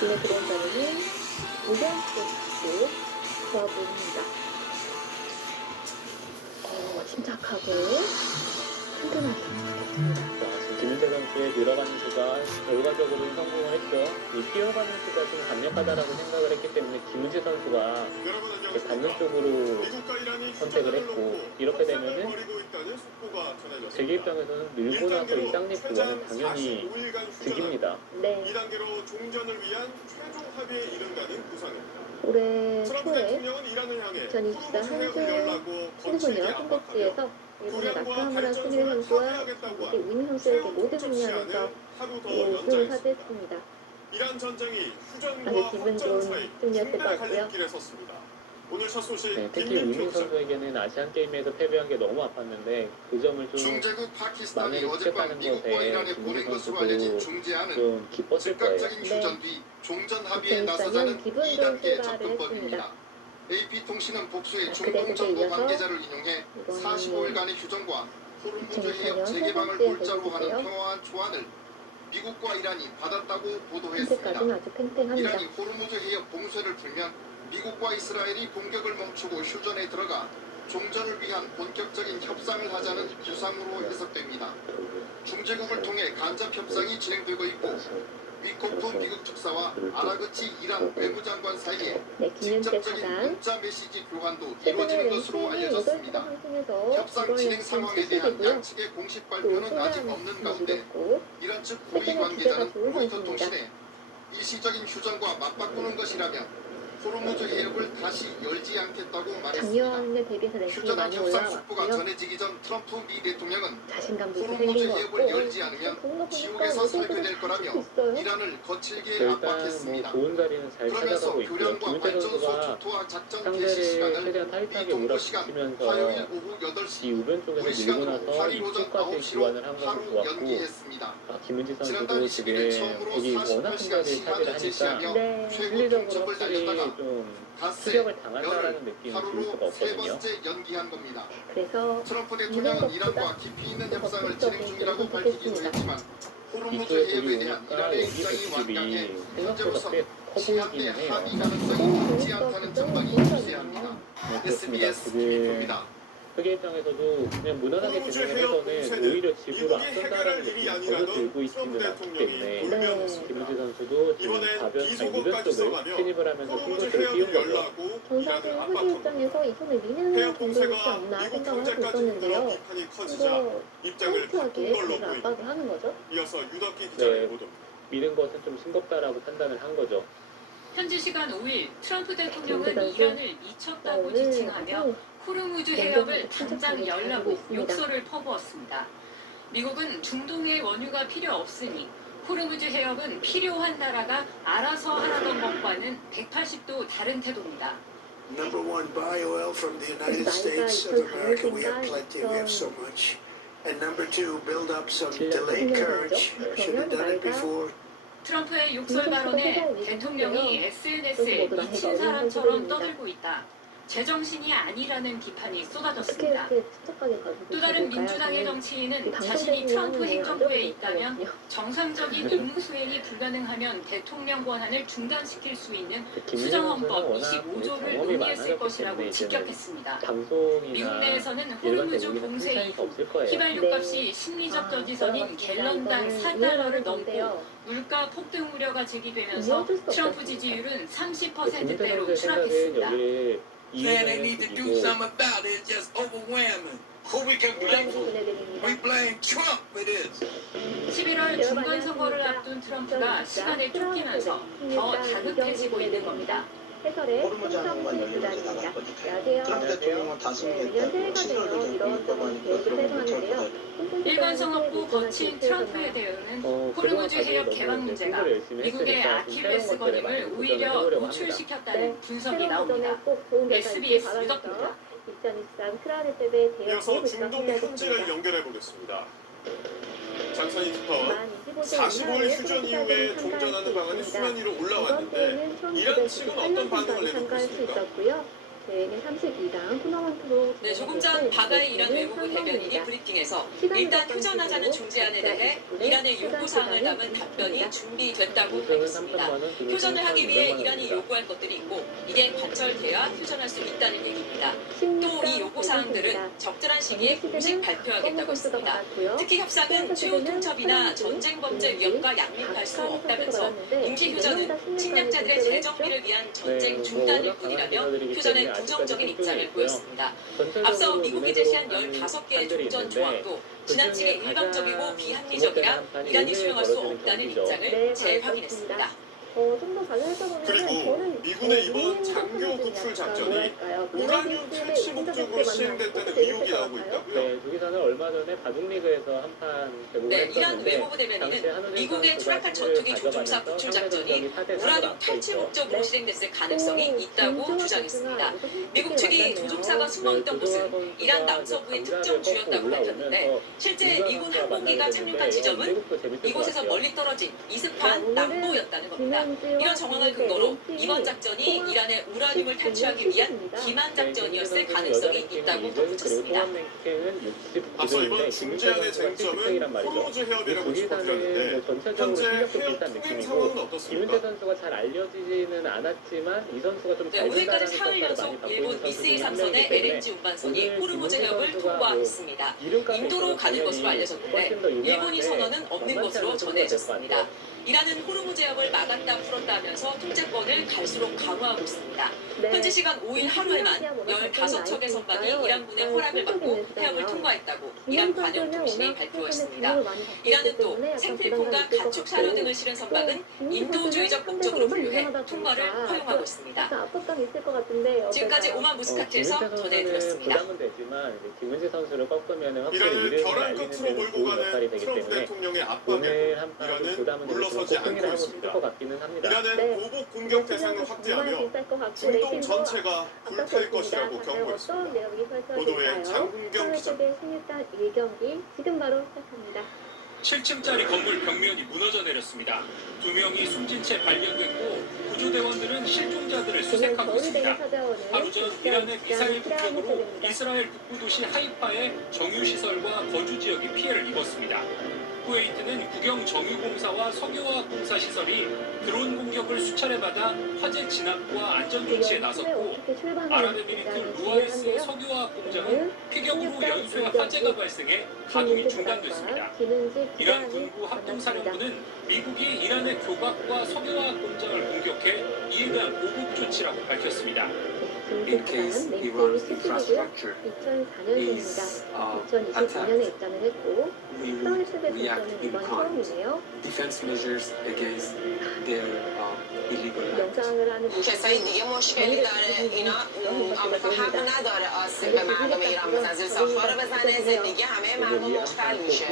눈에 들어온 자리는 우변쪽도 좋아 보입니다. 침착하고 튼튼하게 가겠습니다. 지금 김은태 선수의 들어가는 수가 결과적으로 성공을 했죠. 이 뛰어가는 수가 좀 강력하다라고 생각을 했기 때문에 김은재 선수가 받는 쪽으로 선택을 했고, 이렇게 되면은 제기 입장에서는 늘고 나서 이 땅립 구간은 당연히 득입니다. 네. 2단계로 종전을 위한 최종 합의에 이른다는 구상입니다. 올해 트럼프 초에 대통령은 이란을 향해 2024 한중 열라고 거칠게 싱가포르 선거지에서 일본의 나카무라 스미레 선수와 우민 선수에게 모두 승리하면서 우승을 차지했습니다. 이란 전쟁이 휴전과 아주 기분 좋은 확전 사이 승리였을 것 중대한 같고요. 갈림길에 섰습니다. 오늘 첫 소식 네, 특히 김민표 우민 기자. 선수에게는 아시안 게임에서 패배한 게 너무 아팠는데 그 점을 좀 중재국 파키스탄이 만회를 어젯밤 시켰다는 미국과 것에 이란에 보낸 김민재 것으로 알려진 선수도 중재안은 좀 기뻤을 거예요. 즉각적인 네. 휴전 뒤 종전 합의에 2024년 나서자는 기분 좋은 2단계 출발을 접근법입니다. AP통신은 복수의 그래서 중동 정부 이어서 관계자를 인용해 이거는 45일간의 휴전과 호르무즈 2024년 해협 재개방을 세 골자로 번째 하는 해주세요. 평화한 초안을 미국과 이란이 받았다고 보도했습니다. 현재까지는 아주 팽팽합니다. 이란이 호르무즈 해협 봉쇄를 풀면 미국과 이스라엘이 공격을 멈추고 휴전에 들어가 종전을 위한 본격적인 협상을 하자는 구상으로 해석됩니다. 중재국을 통해 간접 협상이 진행되고 있고 위코프 미국 특사와 아라그치 이란 외무장관 사이에 네, 김윤재 직접적인 차관. 문자 메시지 교환도 최근에 이루어지는 것으로 랭킹이 8개 알려졌습니다. 상승해서 협상 진행 상황에 대한 출시되고요. 양측의 공식 또 발표는 아직 소량 없는 가운데 누렸고 이란 측 고위 최근에 관계자는 기대가 좋은 로이터 선수입니다. 통신에 일시적인 휴전과 맞바꾸는 것이라면 호르무즈 해협을 다시 열지 않겠다고 말했습니다. 작년에 대비해서 랭킹이 휴전한 많이 협상 속보가 올라왔고요. 전해지기 전 트럼프 미 대통령은 자신감도 있게 호르무즈 생긴 것 해협을 같고 열지 않으면 보니까 지옥에서 이 살게 정도는 될 거라며 있어요. 이란을 거칠게 일단 뭐 압박했습니다. 좋은 자리는 잘 그러면서 찾아가고 있고요. 교량과 김은태 발전소 선수가 초토화 작전 상대를 개시 시간을 최대한 타이트하게 미동부 시간 몰아붙이면서 화요일 오후 이 8시 우변 쪽에서 우리 밀고 시간으로 나서 화요일 오전 입구까지 9시로 교환을 한 것도 하루 좋았고, 연기했습니다. 김은지 지난달 선수도 21일 지금 처음으로 여기 워낙 48시간 큰 자리를 시간을 차지를 제시하며 하니까 네. 최고 실리적으로 동점을 확실히 달렸다가 좀 닷새 추격을 당한다라는 열흘 느낌을 줄 하루로 수가 세 없거든요. 번째 연기한 겁니다. 그래서 트럼프 대통령은 이란과 깊이 있는 협상을 진행 중이라고 밝히기도 했지만 호르무즈 이쪽에 해협에 보기 대한 보니까 이란의 여기 입장이 완강해 백집이 생각보다 현재로선 꽤 커 시한내 보이기는 해요. 합의 가능성이 높지 않다는 전망이 유세합니다. 네, 그렇습니다. SBS 지금 김민표입니다. 흑의 입장에서도 그냥 무난하게 호르무즈 진행을 해협 해서는 봉쇄는 오히려 집으로 미국이 앞선다라는 해결할 일이 느낌이 아니라는 전혀 들고 트럼프 있지는 않기 대통령이 때문에 불변했습니다. 김은지 선수도 지금 이번엔 가변 비속어까지 쪽을 써가며 진입을 하면서 호르무즈 승부를 띄운 해협을 거죠. 열라고 정상적인 이란을 후지 압박합니다. 입장에서 이 손을 미는 해협 정도이지 봉쇄가 않나 미국 생각을 하고 경제까지 흔들어 있었는데요. 비판이 커지자 이거 입장을 바꾼 타이트하게 걸로 우리가 보입니다. 압박을 하는 거죠. 이어서 유덕기 기자의 네. 보도입니다. 미는 것은 좀 싱겁다라고 판단을 한 거죠. 현지 시간 5일 트럼프 대통령은 김재단 이란을 미쳤다고 오늘 지칭하며 아주 호르무즈 냉정하게 해협을 침착하게 당장 잘 열라고 하고 있습니다. 욕설을 퍼부었습니다. 미국은 중동의 원유가 필요 없으니 호르무즈 해협은 필요한 나라가 알아서 하라던 것과는 180도 다른 태도입니다. Number one, buy oil from the United 나이가 States of 이걸 America. We have 가르친다. plenty. We have so much. And number two, build up some 칠년 delayed 전 courage. 전 Should have done it 나이가 before. 트럼프의 욕설 발언에 대통령이 SNS에 모두 나이가 미친 어린 사람처럼 선수들입니다. 떠들고 있다. 제정신이 아니라는 비판이 어떻게 쏟아졌습니다. 이렇게 침착하게 가지고 또 다른 있을까요? 민주당의 저는 정치인은 이 자신이 당선되는 트럼프 사람이 행정부에 안 있다면 되거든요. 정상적인 임무 수행이 불가능하면 대통령 권한을 중단시킬 수 있는 김민재 수정헌법 선수는 워낙 25조를 경험이 논의했을 많아졌기 것이라고 때문에 이제는 직격했습니다. 미국 방송이나 내에서는 일반 호르무즈 대국이나 큰 봉쇄 차이가 이후 없을 거예요. 휘발유값이 심리적 저지선인 갤런당 4달러를 넘고 물가 폭등 우려가 제기되면서 트럼프 지지율은 30%대로 김민재 선수의 생각은 추락했습니다. 여기에 Saying they need to do 이기고 something about it. It's just overwhelming. Who we can blame? 보내드립니다. We blame Trump for this. 11월 중간선거를 앞둔 트럼프가 시간에 쫓기면서 더 다급해지고 있는 겁니다. 해설의 호르무즈 항만 열리면서 홍성수 나갈 거니까. 안녕하세요. 트럼프 대통령은 다스리겠다고 내년 신호를 좀 새해가 보일 거고 되면 하니까 그런 거 못할 것 계획을 같아요. 일관성 없고 거친 트럼프의 대응은 호르무즈 해협 개방 문제가 미국의 아킬레스건임을 오히려 노출시켰다는 분석이 나옵니다. SBS 유덕입니다. 2023 크라운 대회 대회 이어서 중동 현지를 연결해 보겠습니다. 장선희 특파원, 45일 휴전 이후에 종전하는 방안이 수면 위로 올라왔는데 이란 측은 어떤 반응을 내놓고 있습니까? 대행의 32강 토너먼트로 네, 조금 전 바가의 이란 외무부 대변인이 브리핑에서 일단 휴전하자는 중재안에 대해 이란의 요구사항을 담은 답변이 준비됐다고 밝혔습니다. 휴전을 하기 위해 이란이 요구할 것들이 있고 이게 관철돼야 휴전할 수 있다는 얘기입니다. 또 이 요구사항들은 적절한 시기에 공식 발표하겠다고 했습니다. 특히 협상은 최후 통첩이나 전쟁범죄위원과 양립할 수 없다면서 임시휴전은 침략자들의 재정비를 위한 전쟁 중단일 뿐이라며 휴전에 부정적인 입장을 보였습니다. 앞서 미국이 제시한 15개의 종전 조항도 지나치게 일방적이고 비합리적이라 이란이 수용할 수 없다는 입장을 재확인했습니다. 좀 더 자세히 살펴보면 그리고 미군의 이번 장교 구출 작전이 우라늄 탈취 목적으로 시행됐다는 의혹이 나오고 있다고요? 네, 저기서는 얼마 전에 바둑리그에서 한판 제공을 네, 이란 했었는데 외무부 대변인은 미국의 추락한 전투기 조종사 구출 작전이 우라늄 탈취 목적으로 실행됐을 가능성이 있다고 주장했습니다. 미국 측이 조종사가 숨어있던 곳은 이란 남서부의 특정 주였다고 밝혔는데 실제 미군 항공기가 착륙한 지점은 이곳에서 멀리 떨어진 이스파한 남부였다는 겁니다. 이런 정황을 근거로 이번 작전이 이란의 우라늄을 탈취하기 위한 기만 작전이었을 가능성이 있다고 덧붙였습니다. 앞서 이번 중재안의 쟁점은 호르무즈 해협이라고 짚어드렸는데 현재 해협 통행 상황은 김은재 어떻습니까? 선수가 잘 알려지지는 않았지만 이 선수가 좀 네, 잘 오늘까지 된다는 4일 평가를 많이 연속 받고 일본 있는 선수 미쓰이 중에 한 3선의 명이기 때문에 LNG 운반선이 오늘 호르무즈 김은재 해협을 선수가 통과했습니다. 이름값에 인도로 있어서 가는 것으로 당연히 알려졌는데 훨씬 더 유명한데 일본이 선언은 없는 만만치 것으로 않은 선수가 될것 전해졌습니다. 같아요. 이란은 호르무즈 해협을 막았다 풀었다 하면서 통제권을 갈수록 강화하고 있습니다. 네. 현지 시간 5일 하루에만 15척의 선박이 이란군의 허락을 받고 해협을 통과했다고 이란 관영 통신이 발표했습니다. 이란은 또 생필품과 가축 사료 등을 실은 선박은 인도주의적 목적으로 분류해 통과를 허용하고 있습니다. 압박감이 있을 것 같은데 지금까지 어떨까요? 오만 무스카트에서 김은재 선수는 전해드렸습니다. 부담은 되지만 이제 김은재 선수를 꺾으면 확실히 이란을 이름을 벼랑 알리는 끝으로 데는 몰고 좋은 가는 역할이 되기 트럼프 때문에 대통령의 압박에도 오늘 한 판은 이란은 부담은 물러서지 않고 하고 싶을 있습니다. 것 같기는 합니다. 이란은 네. 보복 공격 대상을 확대하며 중동 전체가 불탈 것이라고 경고했습니다. 보도에 장군경 기자. 16단 1경기 지금 바로 시작합니다. 7층짜리 건물 벽면이 무너져 내렸습니다. 2명이 숨진 채 발견됐고 구조대원들은 실종자들을 수색하고 있습니다. 하루 전 이란의 미사일 공격으로 이스라엘 북부 도시 하이파의 정유시설과 거주지역이 피해를 입었습니다. 쿠웨이트는 국영 정유공사와 석유화학공사 시설이 드론 공격을 수차례 받아 화재 진압과 안전조치에 나섰고 아랍에미리트 루아이스의 석유화학 공장은 피격으로 연쇄 화재가 발생해 가동이 중단됐습니다. 이란 군부 합동사령부는 미국이 이란의 교각과 석유화학 공장을 공격해 이에 대한 보복 조치라고 밝혔습니다. In case Iran's infrastructure is 2025년에 입장을 했고 we will react in kind. Defense measures against their illegal acts. 영상을 하는 کسایی دیگه مشکلی داره اینا آمریکا حق نداره آسیب به مردم ایران بزنه زیر ساخت‌ها رو بزنه زندگی همه مردم مختل میشه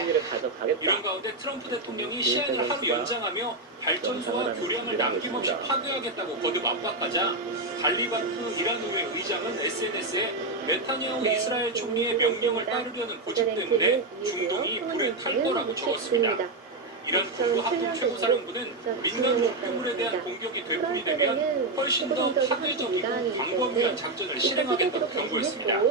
이런 가운데 트럼프 대통령이 시행을 하루 연장하며 발전소와 교량을 남김없이 파괴하겠다고 거듭 압박하자 갈리바프 이란 의회 의장은 SNS에 네타냐후 이스라엘 총리의 명령을 따르려는 고집 때문에 중동이 불에 탈 거라고 적었습니다. 이란 군부 합동 최고사령부는 민간 목표물에 대한 공격이 되풀이 되면 훨씬 더 파괴적이고 광범위한 작전을 실행하겠다고 경고했습니다.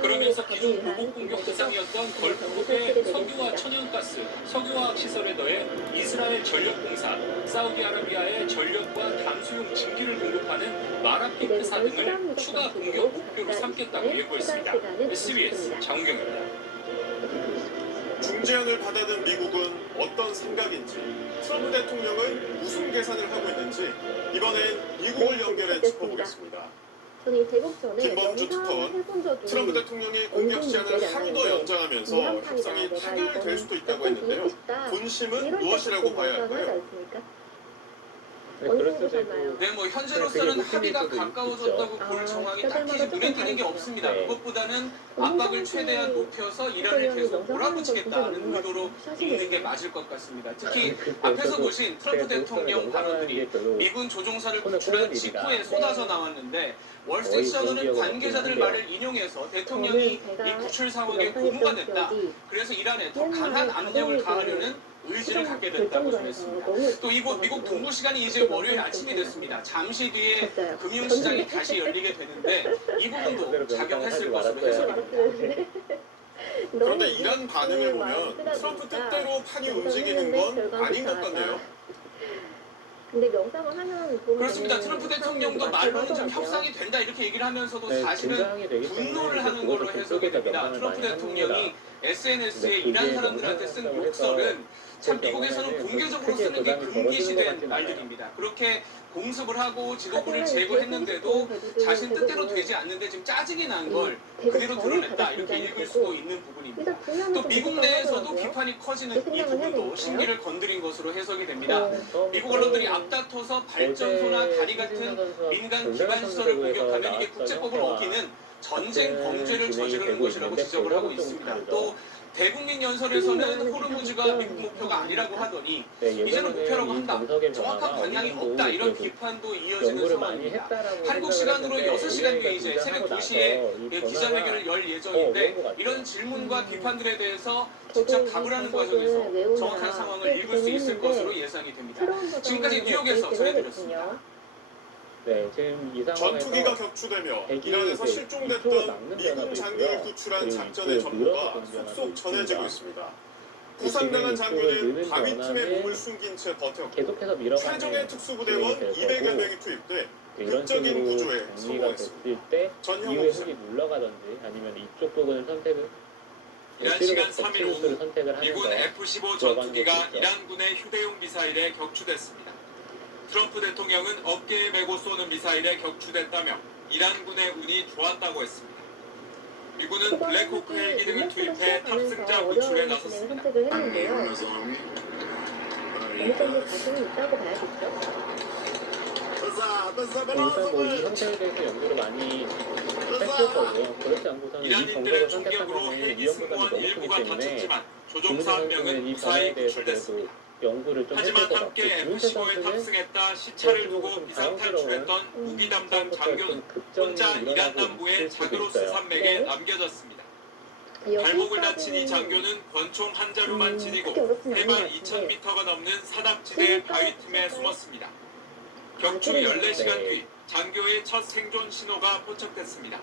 그러면서 기존 보복 공격 대상이었던 걸프급의 석유와 천연가스, 석유화학 시설에 더해 이스라엘 전력공사, 사우디아라비아의 전력과 담수용 증기를 공급하는 마라피크사 등을 추가 공격 목표로 삼겠다고 예고했습니다. SBS 장우경입니다. 중재안을 받아든 미국은 어떤 생각인지, 트럼프 대통령은 무슨 계산을 하고 있는지 이번엔 미국을 연결해 짚어보겠습니다. 저는 이 대국 전에 김범주 영상을 특파원, 해본 적이 트럼프 대통령이 공격 시한을 하루 더 연장하면서 협상이 타결될 수도 있다고 했는데요. 본심은 무엇이라고 봐야 할까요? 네, 그럴 수도 있고 네, 뭐 현재로서는 합의가 가까워졌다고 볼 정황이 딱히 눈에 띄는 게 없습니다. 그것보다는 압박을 최대한 높여서 이란을 계속 몰아붙이겠다는 의도로 읽는 게 맞을 것 같습니다. 특히 앞에서 보신 트럼프 대통령 발언들이 미군 조종사를 구출한 직후에 쏟아져 나왔는데 월스트리트저널은 관계자들 말을 인용해서 대통령이 이 구출 상황에 고무가 됐다. 그래서 이란에 더 강한 압력을 가하려는 의지를 갖게 됐다고 전했습니다. 또 이곳 미국 동부 시간이 이제 월요일 아침이 됐습니다. 잠시 뒤에 금융시장이 다시 열리게 되는데 이 부분도 작용했을 것으로 해석이 됩니다. 그런데 이런 반응을 보면 트럼프 뜻대로 판이 움직이는 건 아닌 것 같네요. 근데 명상을 하면 보면 그렇습니다. 트럼프 대통령도 말로는 좀 협상이 된다 이렇게 얘기를 하면서도 사실은 분노를 하는 걸로 해석이 됩니다. 트럼프 대통령이 SNS에 이란 사람들한테 쓴 욕설은 참 미국에서는 공개적으로 쓰는 게 금기시된 말들입니다. 그렇게 공습을 하고 지도부를 제거했는데도 자신 뜻대로 되지 않는데 지금 짜증이 난 걸 그대로 드러냈다 이렇게 읽을 수도 있는 부분입니다. 또 미국 내에서도 비판이 커지는 이 부분도 심기를 건드린 것으로 해석이 됩니다. 미국 언론들이 앞다퉈서 발전소나 다리 같은 민간 기반 시설을 공격하면 이게 국제법을 어기는 전쟁 범죄를 저지르는 것이라고 지적을 하고 있습니다. 또 대국민 연설에서는 호르무즈가 미국 목표가 아니라고 하더니 이제는 목표라고 한다. 정확한 방향이 없다. 이런 비판도 이어지는 상황입니다. 한국 시간으로 6시간 뒤에 이제 새벽 2시에 기자회견을 열 예정인데 이런 질문과 비판들에 대해서 직접 답을 하는 과정에서 정확한 상황을 읽을 수 있을 것으로 예상이 됩니다. 지금까지 뉴욕에서 전해드렸습니다. 네, 지금 이 상황에서 전투기가 격추되며 이란에서 실종됐던 미군 장교를 구출한 작전의 전모가 속속 전해지고 있습니다. 부상당한 장교는 바위틈에 몸을 숨긴 채 버텼고 계속해서 밀어가는 최종의 특수부대원 200여 명이 투입돼 극적인 구조에 성공했습니다. 때 전형우 이후에 기자. 흙이 물러가든지 아니면 이쪽 부분을 선택을 이란 시간 3일 오후 선택을 미군 하면서 F-15 전투기가 이란군의 휴대용 미사일에 격추됐습니다. 트럼프 대통령은 어깨에 메고 쏘는 미사일에 격추됐다며 이란군의 운이 좋았다고 했습니다. 미군은 블랙호크 헬기 등을 투입해 탑승자 구출에 나섰습니다. 선택을 했는데요. 어느 정도 자신이 있다고 봐야겠죠. 일단 뭐이 선택에 대해서 연구를 많이 했었거든요. 그렇지 않고서는 이 정도를 이란인들의 총격으로 선택하면 헬기 위험부담이 승무원 너무 일부가 크기 때문에 다쳤지만 조종사 한 명은 이 무사히 변화에 대해서 구출됐습니다. 그래도 연구를 좀 했을 하지만 것 같고 함께 김은태 F-15에 선수는 탑승했다 시차를 두고 비상 탈출했던 무기 담당 장교는 혼자 이란 남부의 자그로스 산맥에 남겨졌습니다. 발목을 다친 이 장교는 권총 한 자루만 지니고 해발 2,000m가 넘는 사납지대의 바위 틈에 숨었습니다. 격추 14시간 뒤 장교의 첫 생존 신호가 포착됐습니다.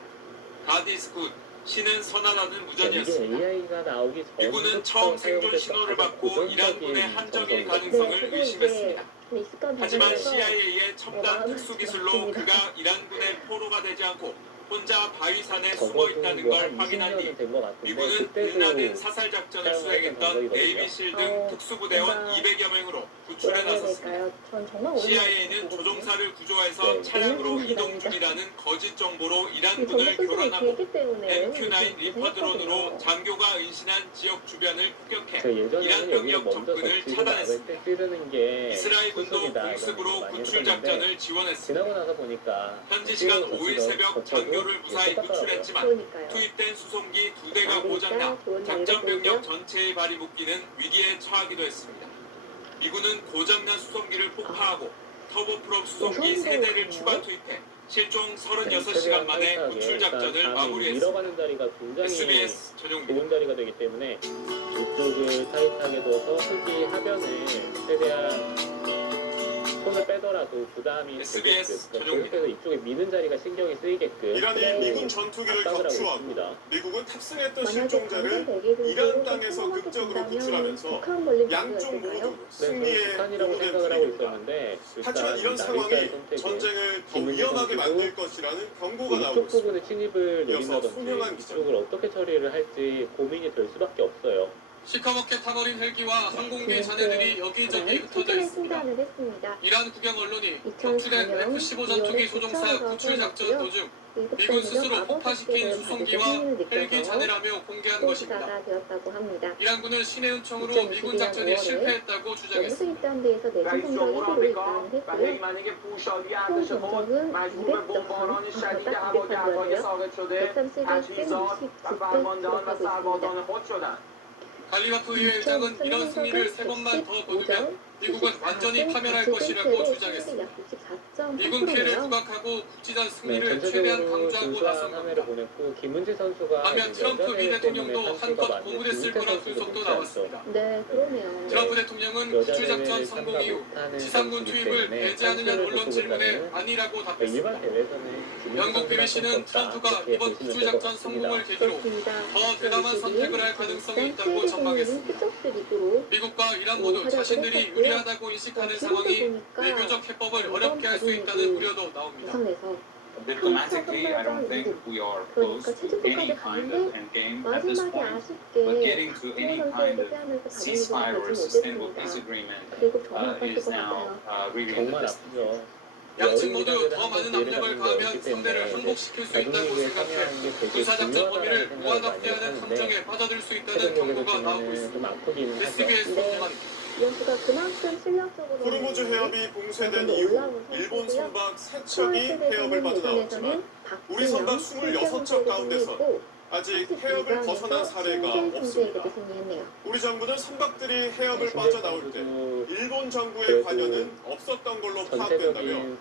가디스굿 신은 선하다는 무전이었습니다. 미군은 처음 생존 신호를 받고 이란군의 함정일 가능성을 의심했습니다. 하지만 CIA의 첨단 특수기술로 그가 이란군의 포로가 되지 않고 혼자 바위산에 숨어 있다는 걸 확인한 뒤 미군은 빌라덴 사살 작전을 수행했던 네이비실 등 특수부대원 200여 명으로 구출에 나섰습니다. CIA는 조종사를 구조해서 차량으로 이동 중이라는 거짓 정보로 이란군을 교란하고 MQ-9 리퍼 드론으로 장교가 은신한 지역 주변을 폭격해 이란 병력 접근을 차단했습니다. 이스라엘군도 공습으로 구출 작전을 지원했습니다. 현지 시간 5일 새벽 장교를 무사히 구출했지만 투입된 수송기 2대가 고장나 작전 병력 전체의 발이 묶이는 위기에 처하기도 했습니다. 미군은 고장난 수송기를 폭파하고 터보프롭 수송기 3대를 추가 투입해 실종 36시간 만에 구출 작전을 마무리했습니다. SBS 전용입니다. 좋은 자리가 되기 때문에 이쪽을 타이트하게 둬서 흙이 하변을 최대한 손을 빼더라도 부담이 SBS 되게끔 그래서 이쪽에 미는 자리가 신경이 쓰이게끔 이란이 미군 전투기를 격추하고 미국은 탑승했던 실종자를 이란 땅에서 극적으로 구출하면서 양쪽 모두 승리에 북한이라고 생각을 하고 있었는데 하지만 이런 상황이 전쟁을 더 위험하게 만들 것이라는 경고가 나오고 이쪽 부분에 침입을 이어서 노린다든지 손명한 기자. 이쪽을 어떻게 처리를 할지 고민이 될 수밖에 없어요. 시커멓게 타버린 헬기와 항공기 잔해들이 여기저기 흩어져 있습니다. 이란 국영 언론이 격추된 F-15 전투기 조종사 구출 작전 도중 미군 스스로 폭파시킨 수송기와 헬기 잔해라며 공개한 것입니다. 이란군은 신의 은총으로 미군 작전이 실패했다고 주장했습니다. 갈리바프 의회 의장은 이런 승리를 3번만 더 거두면 미국은 완전히 파멸할 것이라고 주장했습니다. 미군 피해를 부각하고 국지전 승리를 최대한 강조하고 나선 겁니다. 반면 트럼프 미 대통령도 한껏 고무됐을 거란 분석도 나왔습니다. 네, 그러네요. 트럼프 대통령은 구출작전 성공 이후 지상군 투입을 배제하느냐는 언론 질문에 아니라고 답했습니다. 영국 BBC는 트럼프가 이번 구출작전 성공을 계기로 더 대담한 선택을 할 가능성이 있다고 전망했습니다. 미국과 이란 모두 자신들이 유리하다고 인식하는 상황이 외교적 해법을 어렵게 할 수 있다는 우려도 나옵니다. Diplomatically, I don't think we are close to any kind of endgame at this point, but getting to any kind of ceasefire or sustainable peace agreement is now really in the distance. 양측 모두 더 많은 압력을 가하면 상대를 항복시킬 수 있다고 생각해 군사작전 범위를 무한합게 하는 함정에 빠져들 수 있다는 경고가 나오고 있습니다. SBS 전망입니다. 호르무즈 해협이 봉쇄된 이후 일본 선박 3척이 해협을 빠져나왔지만 우리 선박 26척 가운데서 아직 해협을 벗어난 사례가 없습니다. 우리 정부는 선박들이 해협을 빠져나올 때 일본 정부의 관여는 없었던 걸로 파악된다며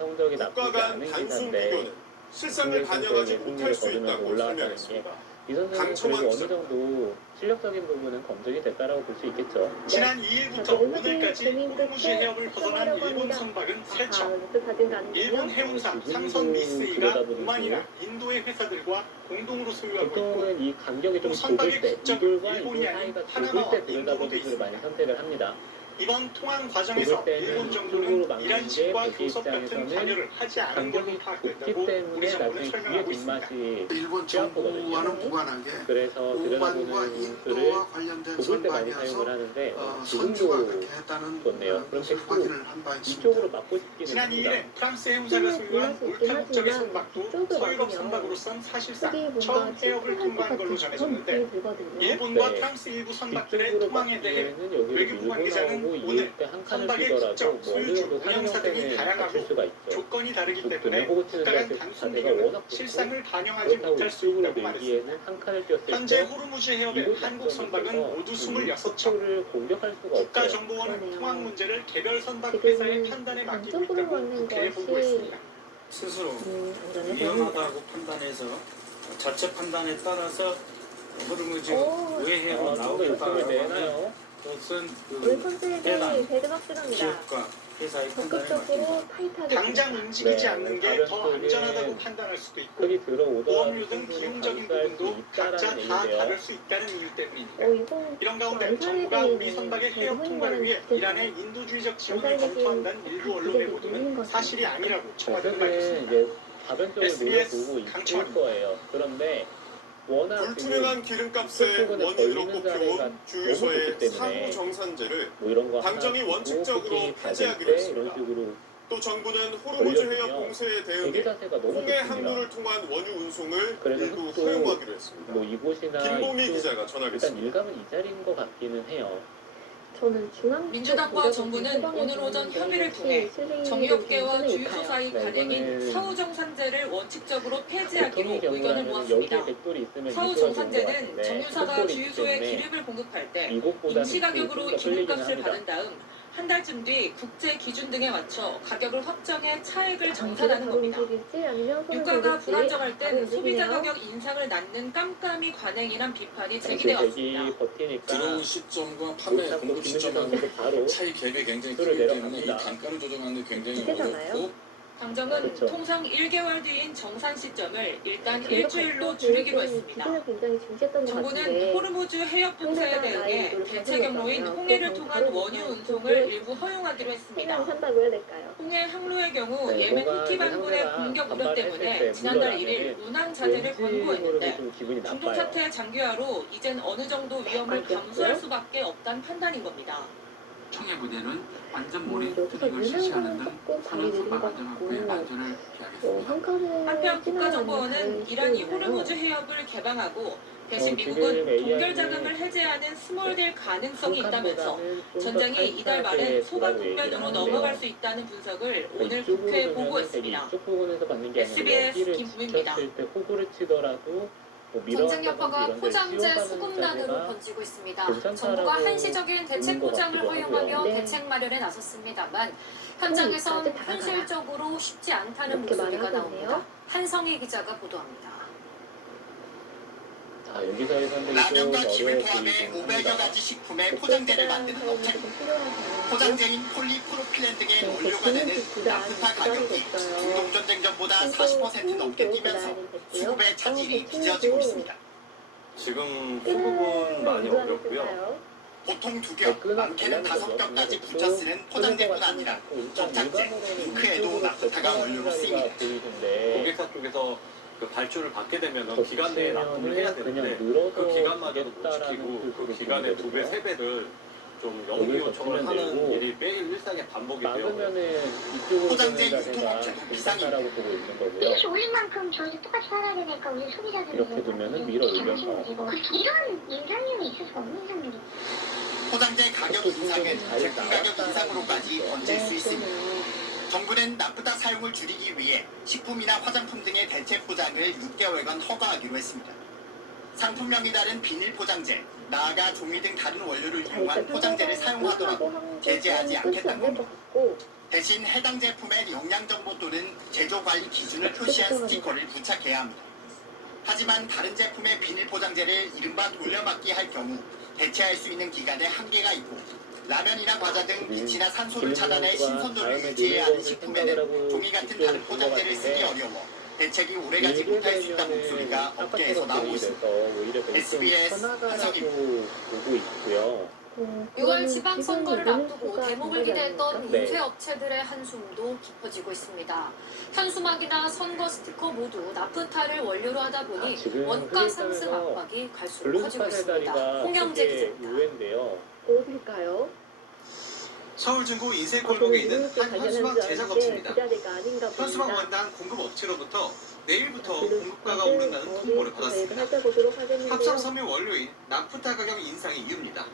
국가 간 단순 비교는 실상을 반영하지 못할 수 있다고 설명했습니다. 이 선수는 그래도 어느 정도 실력적인 부분은 검증이 됐다라고 볼 수 있겠죠. 지난 2일부터 오늘까지 호르무즈 해협을 벗어난 일본 선박은 3척. 일본 해운사 삼선 미쓰이가 오만이나 인도의 회사들과 공동으로 소유하고 있고 보통은 이 간격이 좀 좁을 때 이들과 이들 사이가 좁을 때 들여다보는 것을 많이 선택을 합니다. 이번 통한 과정에서 일본 정부는 이란 측과 교섭 같은 관여를 하지 않은 걸로 파악된다고 우리 정부는 설명하고 있습니다. 일본 정부와는 무관하게 그래서 오만과 인도와 관련된 선박이어서 선주가 그렇게 했다는 것을 확인을 한 바 있습니다. 지난 2일에 프랑스 해운사가 소유한 울타국적의 선박도 서유럽 선박으로선 사실상 처음 해협을 통과한 걸로 전해졌는데 일본과 프랑스 일부 선박들의 통항에 대해 외교부 관계자는 오늘 선박의 국적, 소유주, 운영사 등이 다양하고 조건이 다르기 때문에 국가 간 단순 비교는 실상을 반영하지 못할 수 있다고 말했습니다. 현재 호르무즈 해협의 한국 선박은 모두 26척. 국가정보원은 통항 문제를 개별 선박 회사의 판단에 맡기고 있다고 국회에 보고했습니다. 스스로 위험하다고 판단해서 자체 판단에 따라서 호르무즈 우회해로 나오겠다고 하면 그것은 기업과 회사의 판단에 맡깁니다. 당장 움직이지 않는 게 더 안전하다고 판단할 수도 있고 보험료 등 비용적인 부분도 각자 다 다를 수 있다는 이유 때문입니다. 이런 가운데 정부가 우리 선박의 해협 통과를 위해 이란의 인도주의적 지원을 검토한다는 일부 언론의 보도는 사실이 아니라고 청와대는 밝혔습니다. SBS 강철 거예요. 그런데 불투명한 기름값의 원인으로 꼽혀온 주유소의 상호 정산제를 당정이 원칙적으로 폐지하기로 했습니다. 또 정부는 호르무즈 해협 봉쇄에 대응해 홍해 항로를 통한 원유 운송을 일부 허용하기로 했습니다. 김보미 기자가 전하겠습니다. 일단 일감은 이 자리인 것 같기는 해요. 민주당과 정부는 오늘 오전 협의를 통해 정유업계와 주유소 사이 관행인 사후정산제를 원칙적으로 폐지하기로 의견을 모았습니다. 사후정산제는 정유사가 주유소에 기름을 공급할 때 임시가격으로 기름값을 받은 다음 한 달쯤 뒤 국제 기준 등에 맞춰 가격을 확정해 차액을 정산하는 겁니다. 유가가 불안정할 땐 소비자 가격 인상을 낳는 깜깜이 관행이란 비판이 제기돼 왔습니다. 들어온 시점과 판매 공급 시점하고 차이 갭이 굉장히 크기 때문에 이 단가를 조정하는 게 굉장히 어렵고 당정은 통상 1개월 뒤인 정산 시점을 일단 일주일로 줄이기로 했습니다. 정부는 호르무즈 해협 봉쇄에 대응해 대체 경로인 홍해를 통한 원유 운송을 일부 허용하기로 했습니다. 홍해 항로의 경우 예멘 후티 반군의 공격 우려 때문에 지난달 1일 운항 자제를 권고했는데 중동 사태 장기화로 이젠 어느 정도 위험을 감수할 수밖에 없다는 판단인 겁니다. 청해부대는 안전 모니터링을 실시하는 등 선원 선박 안전 확보에 안전을 기하겠습니다. 한편 국가정보원은 이란이 호르무즈 해협을 개방하고 대신 미국은 동결 자금을 해제하는 스몰딜 가능성이 있다면서 전쟁이 이달 말엔 소강 국면으로 넘어갈 수 있다는 분석을 오늘 국회에 보고했습니다. SBS 김부입니다. 호구를 치더라도 전쟁 여파가 포장재 수급난으로 번지고 있습니다. 정부가 한시적인 대책 포장을 허용하며 네. 대책 마련에 나섰습니다만 현장에선 현실적으로 쉽지 않다는 목소리가 나옵니다. 한성희 기자가 보도합니다. 자, 여기서의 라면과 선택이 김을 좀 포함해 어려워 500여 가지 식품의 포장재를 만드는 업체. 포장재인 폴리프로필렌 등의 원료가 되는 나프타 가격이 중동전쟁 전보다 40% 넘게 뛰면서 수급의 차질이 빚어지고 있습니다. 지금 수급은 많이 어렵고요. 보통 2겹, 많게는 5겹까지 붙여 쓰는 포장재뿐 아니라 접착제, 잉크에도 나프타가 원료로 쓰입니다. 고객사 쪽에서 그 발주를 받게 되면 기간 내에 납품을 해야 되는데 그 기간마저도 못 지키고 그 기간의 2배, 3배를 좀 연기 요청을 하는 일이 매일 일상의 반복이 돼요. 포장재 유통업체도 비상입니다. 이게 올린 만큼 저희도 똑같이 살아야 되니까 우리 소비자들은 이렇게 두면은 밀어 올려서 이런 인상률이 있을 수가 없는 인상률이. 포장재 가격 인상은 제품 가격 인상으로까지 번질 수 있습니다. 정부는 나프타 사용을 줄이기 위해 식품이나 화장품 등의 대체 포장을 6개월간 허가하기로 했습니다. 상품명이 다른 비닐 포장재, 나아가 종이 등 다른 원료를 이용한 포장재를 사용하더라도 제재하지 않겠다는 겁니다. 대신 해당 제품의 영양정보 또는 제조관리 기준을 표시한 스티커를 부착해야 합니다. 하지만 다른 제품의 비닐 포장재를 이른바 돌려막기 할 경우 대체할 수 있는 기간에 한계가 있고 라면이나 과자 등 빛이나 산소를 차단해 신선도를 유지해야 하는 식품에는 종이 같은 다른 포장재를 쓰기 어려워 대책이 오래가지 못할 수 있다는 목소리가 업계에서 나오고 있습니다. SBS 한석입니다. 6월 지방선거를 앞두고 대목을 기대했던 인쇄업체들의 한숨도 깊어지고 있습니다. 현수막이나 선거 스티커 모두 나프타를 원료로 하다 보니 원가 상승 압박이 갈수록 커지고 있습니다. 홍영재 기자입니다. 어딜까요? 서울중구 인쇄골목에 있는 한 현수막 제작업체입니다. 현수막 원단 공급업체로부터 내일부터 공급가가 오른다는 통보를 받았습니다. 합성 섬유 원료인 나프타 가격 인상이 이유입니다.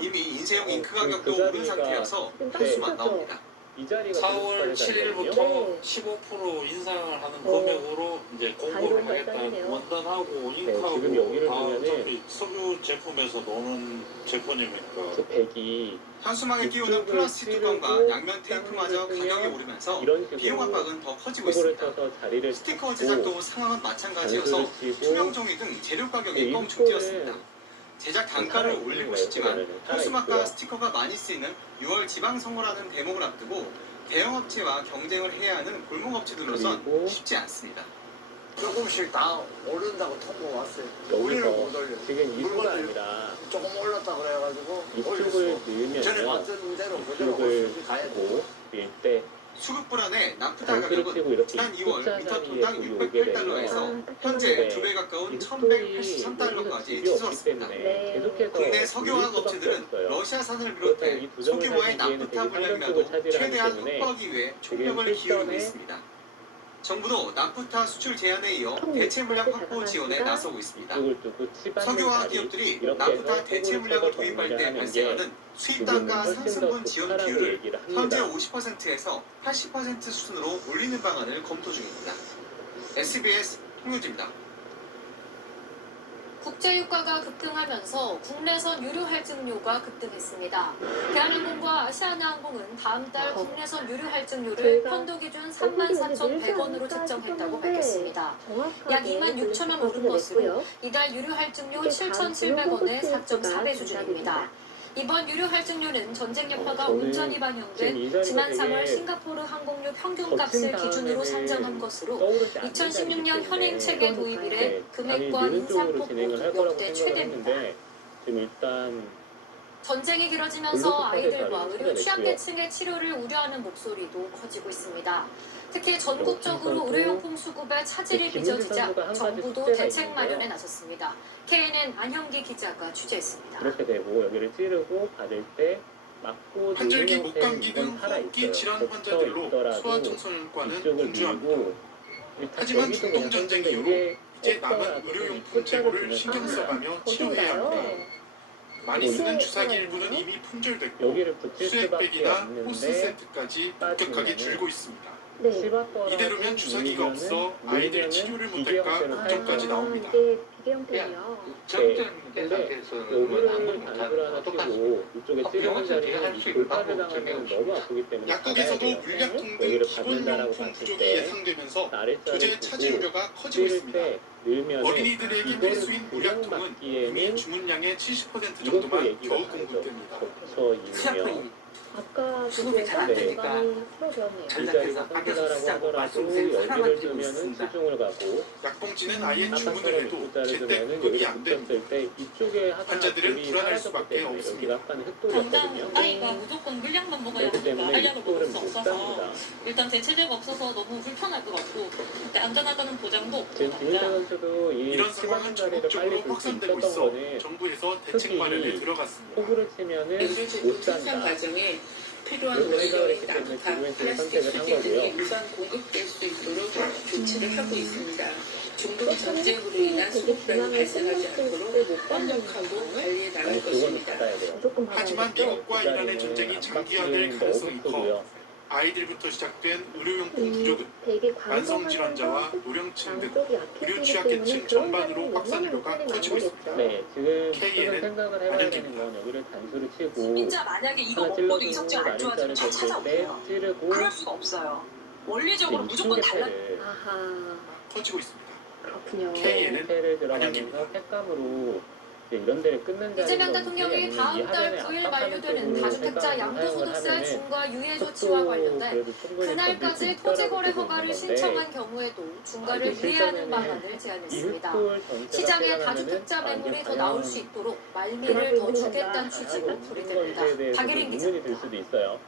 이미 인쇄용 잉크 가격도 오른 상태여서 한수만 나옵니다. 4월 7일부터 15% 인상을 하는 금액으로 이제 공고를 하겠다는 원단하고 잉크하고 다 어차피 석유 제품에서 노는 제품이니까 현수막에 끼우는 플라스틱 뚜껑과 양면 테이프마저 가격이 오르면서 비용 압박은 더 커지고 있습니다. 스티커 제작도 상황은 마찬가지여서 투명 종이 등 재료 가격이 껑충 뛰었습니다. 제작 단가를 올리고 싶지만 현수막과 스티커가 많이 쓰이는 6월 지방선거라는 대목을 앞두고 대형업체와 경쟁을 해야 하는 골목업체들로선 쉽지 않습니다. 조금씩 다 오른다고 통보 왔어요. 우리는 못 올려. 지금 이수가 아니라 조금 올랐다 그래가지고 이쪽을 넣으면 전에 왔던 대로 그대로 이쪽을 가야 고 밀때 수급 불안에 나프타 가격은 지난 2월 미터톤당 608달러에서 현재 2배 가까운 1183달러까지 치솟았습니다. 국내 석유화학 업체들은 러시아산을 비롯해 석유와의 나프타 물량이라도 최대한 확보하기 위해 총력을 기울이고 있습니다. 정부도 나프타 수출 제한에 이어 대체 물량 확보 지원에 나서고 있습니다. 석유화학 기업들이 나프타 대체 물량을 도입할 때 발생하는 수입 단가 상승분 지원 비율을 현재 50%에서 80% 수준으로 올리는 방안을 검토 중입니다. SBS 홍유지입니다. 국제유가가 급등하면서 국내선 유류 할증료가 급등했습니다. 대한항공과 아시아나항공은 다음 달 국내선 유류 할증료를 편도 기준 34,100원으로 책정했다고 밝혔습니다. 약 26,000원 오른 것으로 이달 유류 할증료 7,700원의 4.4배 수준입니다. 이번 유류 할증료는 전쟁 여파가 온전히 반영된 지난 3월 싱가포르 항공료 평균값을 기준으로 산정한 것으로 2016년 현행 체계 도입 이래 금액과 인상폭 모두 역대 최대입니다. 지금 일단 전쟁이 길어지면서 아이들과 의료 취약계층의 치료를 우려하는 목소리도 커지고 있습니다. 특히 전국적으로 의료용품 수급에 차질이 빚어지자 정부도 대책 마련에 나섰습니다. KNN 안형기 기자가 취재했습니다. 그렇게 되고 여기를 찌르고 받을 때 맞고 환절기 목감기 등 호흡기 질환 환자들로 소아청소년과는 분주합니다. 하지만 중동전쟁 이후로 이제 남은 의료용품 재고를 신경 써가며 치료해야 합니다. 많이 쓰는 주사기 일부는 이미 품절됐고 수액백이나 호스 세트까지 급격하게 줄고 있습니다. 네. 이대로면 주사기가 없어 아이들 치료를 못할까 걱정까지 나옵니다. 이게 비계 형태예요. 정전된 상태에서는 아무리 못하는 똑같습니다. 이쪽에 병원 자체가 할 수 있는 돌파를 방법 중에 당하면 너무 아프기 때문에 약국에서도 물약통 등 기본 용품 부족이 예상되면서 부재 차질 우려가 커지고 있습니다. 어린이들에게 필수인 물약통은 이미 주문량의 70% 정도만 겨우 공급됩니다. 아까 수급이 잘안 되니까 전자에서 가격을 쓰자고 말씀드린 사람만 들고 있습니다. 약봉지는 아예 주문을 해도 제때 공급이 안 됩니다. 환자들은 불안할 수밖에 없습니다. 당장 아이가 무조건 물량만 먹어야 하니까 알약을 먹을 수 없어서 일단 대체제가 없어서 너무 불편할 것 같고 근데 안전하다는 보장도 없고 이런 상황은 전국적으로 확산되고 있어 정부에서 대책 마련에 들어갔습니다. 예술 제품 생산 과정에 필요한 원료의 낙타, 플라스틱 수지 등이 일반 공급될 수 있도록 조치를 하고 있습니다. 중국 전쟁으로 인한 수급량이 발생하지 않도록 협력하고 관리해 나갈 것입니다. 하지만 미국과 이란의 전쟁이 장기화될 가능성이 커 아이들부터 시작된 의료용품 부족은 만성질환자와 노령층 등 의료 취약계층 전반으로 확산 우려가 커지고 있습니다. KNN 안현기입니다. 소비자 만약에 이거 먹고도 이석증 안 좋아지면 잘 찾아오세요. 그럴 수가 없어요. 원리적으로 무조건 달라. 커지고 있습니다. 그렇군요. KNN 안현기입니다. 이재명 대통령이 다음 달 9일 만료되는 다주택자 양도소득세 중과 유예 조치와 관련돼 그날까지 토지거래 허가를 신청한 경우에도 중과를 유예하는 방안을 제안했습니다. 시장에 다주택자 매물이 더 나올 수 있도록 말미를 더 주겠다는 취지로 풀이됩니다. 박예린 기자입니다.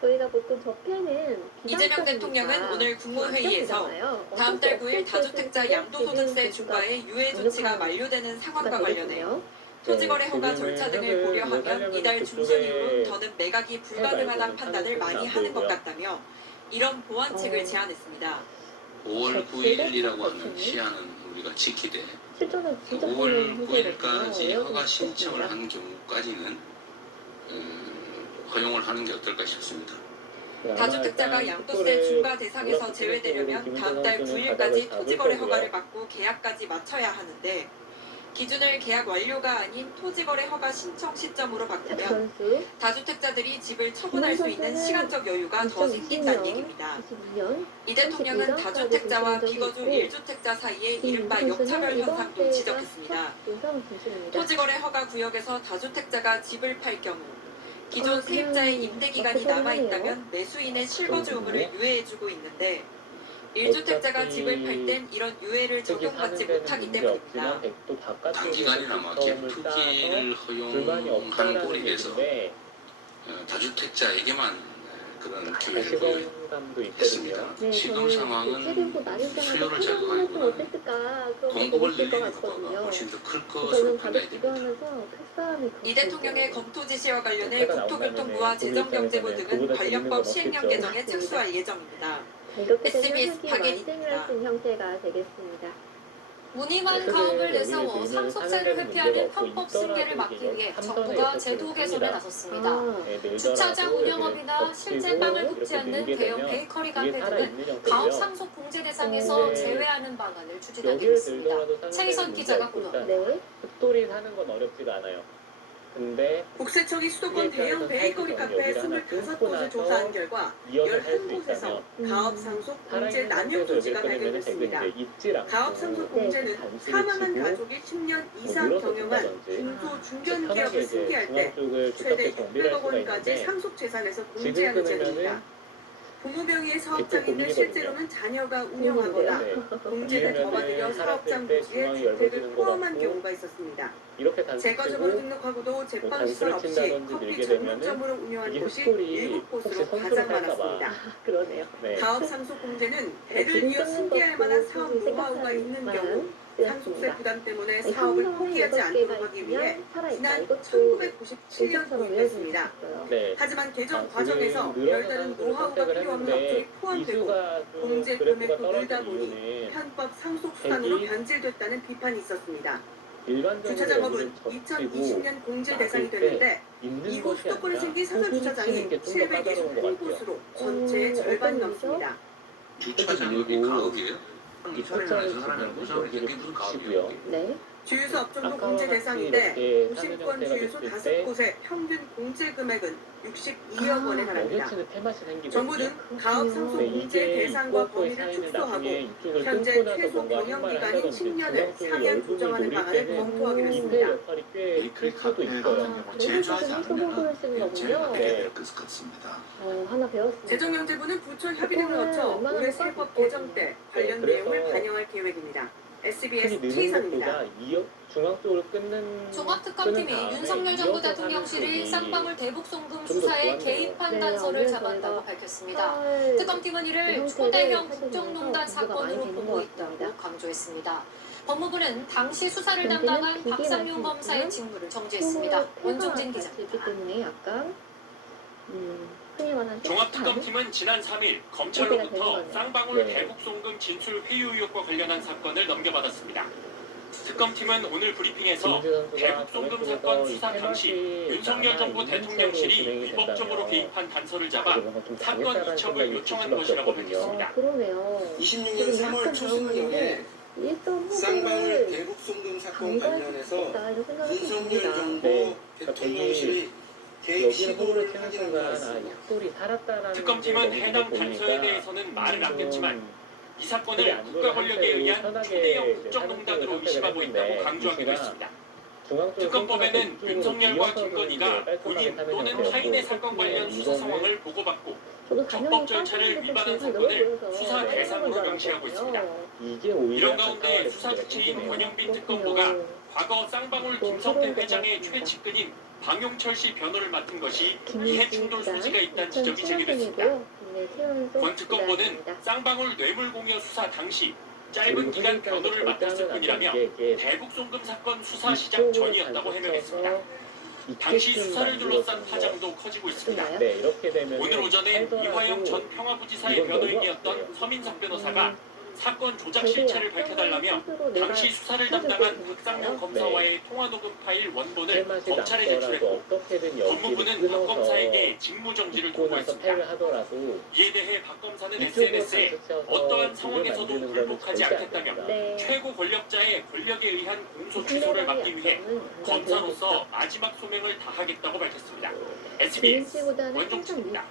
저희가 보통 적해는 이재명 대통령은 오늘 국무회의에서 다음 달 9일 다주택자 양도소득세 중과의 유예 조치가 만료되는 상황과 관련해 토지거래 허가 절차 등을 고려하면 이달 중순 이후로 더는 매각이 불가능하다는 판단을 많이 하는 것 같다며 이런 보완책을 제안했습니다. 5월 9일이라고 하는 시한은 우리가 지키되 5월 9일까지 허가 신청을 한 경우까지는 허용을 하는 게 어떨까 싶습니다. 다주택자가 양도세 중과 대상에서 제외되려면 다음 달 9일까지 토지거래 허가를 받고 계약까지 마쳐야 하는데 기준을 계약 완료가 아닌 토지거래 허가 신청 시점으로 바꾸면 다주택자들이 집을 처분할 수 있는 시간적 여유가 더 생긴다는 얘기입니다. 이 대통령은 다주택자와 비거주 1주택자 사이에 이른바 역차별 현상도 지적했습니다. 토지거래 허가 구역에서 다주택자가 집을 팔 경우 기존 세입자의 임대기간이 남아있다면 매수인의 실거주 의무를 유예해주고 있는데 1주택자가 집을 팔 땐 이런 유예를 적용받지 못하기 때문입니다. 단기간이나마 갭 투기를 허용하는 꼴이 돼서 다주택자에게만 그런 기회를 부여했습니다. 지금 상황은 수요를 자극하거나 공급을 늘리는 효과가 훨씬 더 클 것으로 판단이 됩니다. 이 대통령의 검토 지시와 관련해 국토교통부와 재정경제부 등은 관련법 시행령 개정에 착수할 예정입니다. SBS 박예린입니다. 형태가 되겠습니다. 무늬만 가업을 내세워 상속세를 회피하는 편법 승계를 막기 위해 정부가 제도 개선에 나섰습니다. 주차장 운영업이나 실제 빵을 굽지 않는 대형 베이커리 카페 등은 가업 상속 공제 대상에서 제외하는 방안을 추진하기로 했습니다. 최희선 기자가 보도합니다. 흑돌이 사는 건 어렵지가 않아요. 근데 국세청이 수도권 대형 베이커리 카페 25곳을 조사한 결과 11곳에서 가업 상속 공제 난용 소지가 발견됐습니다. 가업 상속 공제는 사망한 가족이 10년 이상 경영한 중소 중견 기업을 승계할 때 최대 600억 원까지 상속 재산에서 공제하는 제도입니다. 부모 명의의 사업장인데 실제로는 자녀가 운영하거나 공제를 더 받으려 사업장 부지에 주택을 포함한 경우가 있었습니다. 제과점으로 등록하고도 제빵시설 없이 커피 전문점으로 운영한 곳이 7곳으로 가장 많았습니다. 가업 상속 공제는 대를 이어 승계할 만한 사업 노하우가 있는 경우 상속세 부담 때문에 사업을 포기하지 않도록 하기 위해 지난 1997년 도입됐습니다. 하지만 개정 과정에서 별다른 노하우가 필요없는 업종이 포함되고 공제 금액도 늘다 보니 편법 상속 수단으로 변질됐다는 비판이 있었습니다. 주차장업은 2020년 공제 대상이 됐는데 이후 수도권에 생긴 사설 주차장이 761곳으로 전체의 절반이 넘습니다. 주차장이 가업이에요? 이 소리가 나서 사람이 무서운 게 무슨 가업이에요? 네. 주유소 업종도 공제 대상인데 도심권 주유소 5곳의 평균 공제 금액은 62억 원에 달합니다. 정부는 가업 상속 공제 대상과 범위를 축소하고 현재 최소 경영 기간인 10년을 상향 조정하는 방안을 검토하기로 했습니다. 베이커리 카페가 제조하지 않으면 제가 되게 될 것 같습니다. 하나 배웠습니다. 재정경제부는 부처 협의 등을 거쳐 올해 세법 개정 때 관련 내용을 반영할 계획입니다. SBS 최희선입니다. 중앙적으로 끊는 종합특검팀이 윤석열 정부 대통령실이 쌍방울 대북 송금 수사에 개입한 단서를 잡았다고 밝혔습니다. 특검팀은 이를 초대형 국정농단 사건으로 보고 있다고 강조했습니다. 법무부는 당시 수사를 담당한 박상용 검사의 직무를 정지했습니다. 원종진 기자입니다. 때문에 약간 종합특검팀은 지난 3일 검찰로부터 쌍방울 대북 송금 진술 회유 의혹과 관련한 사건을 넘겨받았습니다. 특검팀은 오늘 브리핑에서 대북 송금 사건 수사 당시 윤석열 정부 대통령실이 위법적으로 개입한 단서를 잡아 사건 이첩을 요청한 것이라고 밝혔습니다. 26년 3월 초순경에 쌍방울 대북 송금 사건 관련해서 윤석열 정부 대통령실이 여기는 호구를 치는 순간 흑돌이 살았다라는 특검팀은 해당 단서에 대해서는 말을 아꼈지만 이 사건을 국가 권력에 의한 초대형 국정농단으로 의심하고 있다고 강조하기도 했습니다. 특검법에는 윤석열과 김건희가 본인 또는 타인의 사건 관련 수사 상황을 보고받고 적법 절차를 위반한 사건을 수사 대상으로 명시하고 있습니다. 이런 가운데 수사 주체인 권영빈 특검보가 과거 쌍방울 김성태 회장의 최측근인 방용철 씨 변호를 맡은 것이 이해 충돌 소지가 있다는 지적이 제기됐습니다. 권 특검보는 쌍방울 뇌물공여 수사 당시 짧은 기간 변호를 맡았을 뿐이라며 대북 송금 사건 수사 시작 전이었다고 해명했습니다. 당시 수사를 둘러싼 파장도 커지고 있습니다. 오늘 오전에 이화영 전 평화부지사의 변호인이었던 서민석 변호사가 사건 조작 실체를 밝혀달라며 당시 수사를 담당한 박상용 검사와의 통화 녹음 파일 원본을 검찰에 제출했고 법무부는 박 검사에게 직무정지를 통보했습니다. 이에 대해 박 검사는 SNS에 어떠한 상황에서도 굴복하지 않겠다며 최고 권력자의 권력에 의한 공소 취소를 막기 위해 검사로서 마지막 소명을 다하겠다고 밝혔습니다. SBS 원종철입니다.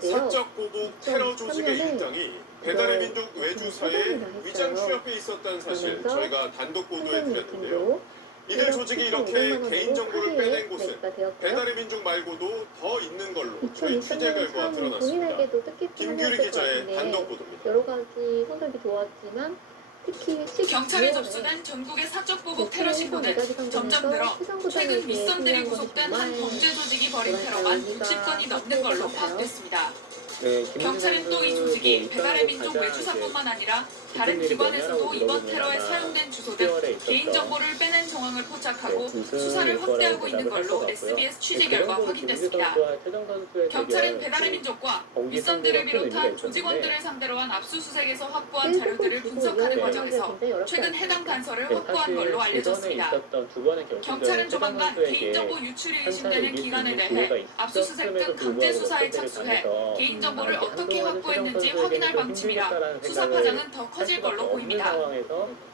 사적 보복 테러 조직의 일당이 배달의 민족 외주사에 위장 취업해 있었다는 사실 저희가 단독 보도해 드렸는데요. 이들 조직이 이렇게 개인정보를 빼낸 곳은 배달의 민족 말고도 더 있는 걸로 저희 취재 결과 드러났습니다. 김규리 기자의 단독 보도입니다. 여러 가지 성적이 좋았지만 경찰에 접수된 전국의 사적 보복 테러 신고는 점점 늘어 최근 윗선들이 구속된 한 범죄 조직이 벌인 테러만 60건이 넘는 걸로 파악됐습니다. 경찰은 또 이 조직이 배달의 민족 외주사뿐만 아니라 다른 기관에서도 이번 테러에 사용된 주소 등 개인정보를 빼낸 정황을 포착하고 수사를 확대하고 있는 걸로 SBS 취재 결과 확인됐습니다. 경찰은 배달의 민족과 윗선들을 비롯한 조직원들을 상대로 한 압수수색에서 확보한 자료들을 분석하는 과정에서 최근 해당 단서를 확보한 걸로 알려졌습니다. 경찰은 조만간 개인정보 유출이 의심되는 기관에 대해 압수수색 등 강제 수사에 착수해 개인정보를 어떻게 확보했는지 확인할 방침이라 수사 파장은 더 커질 걸로 보입니다.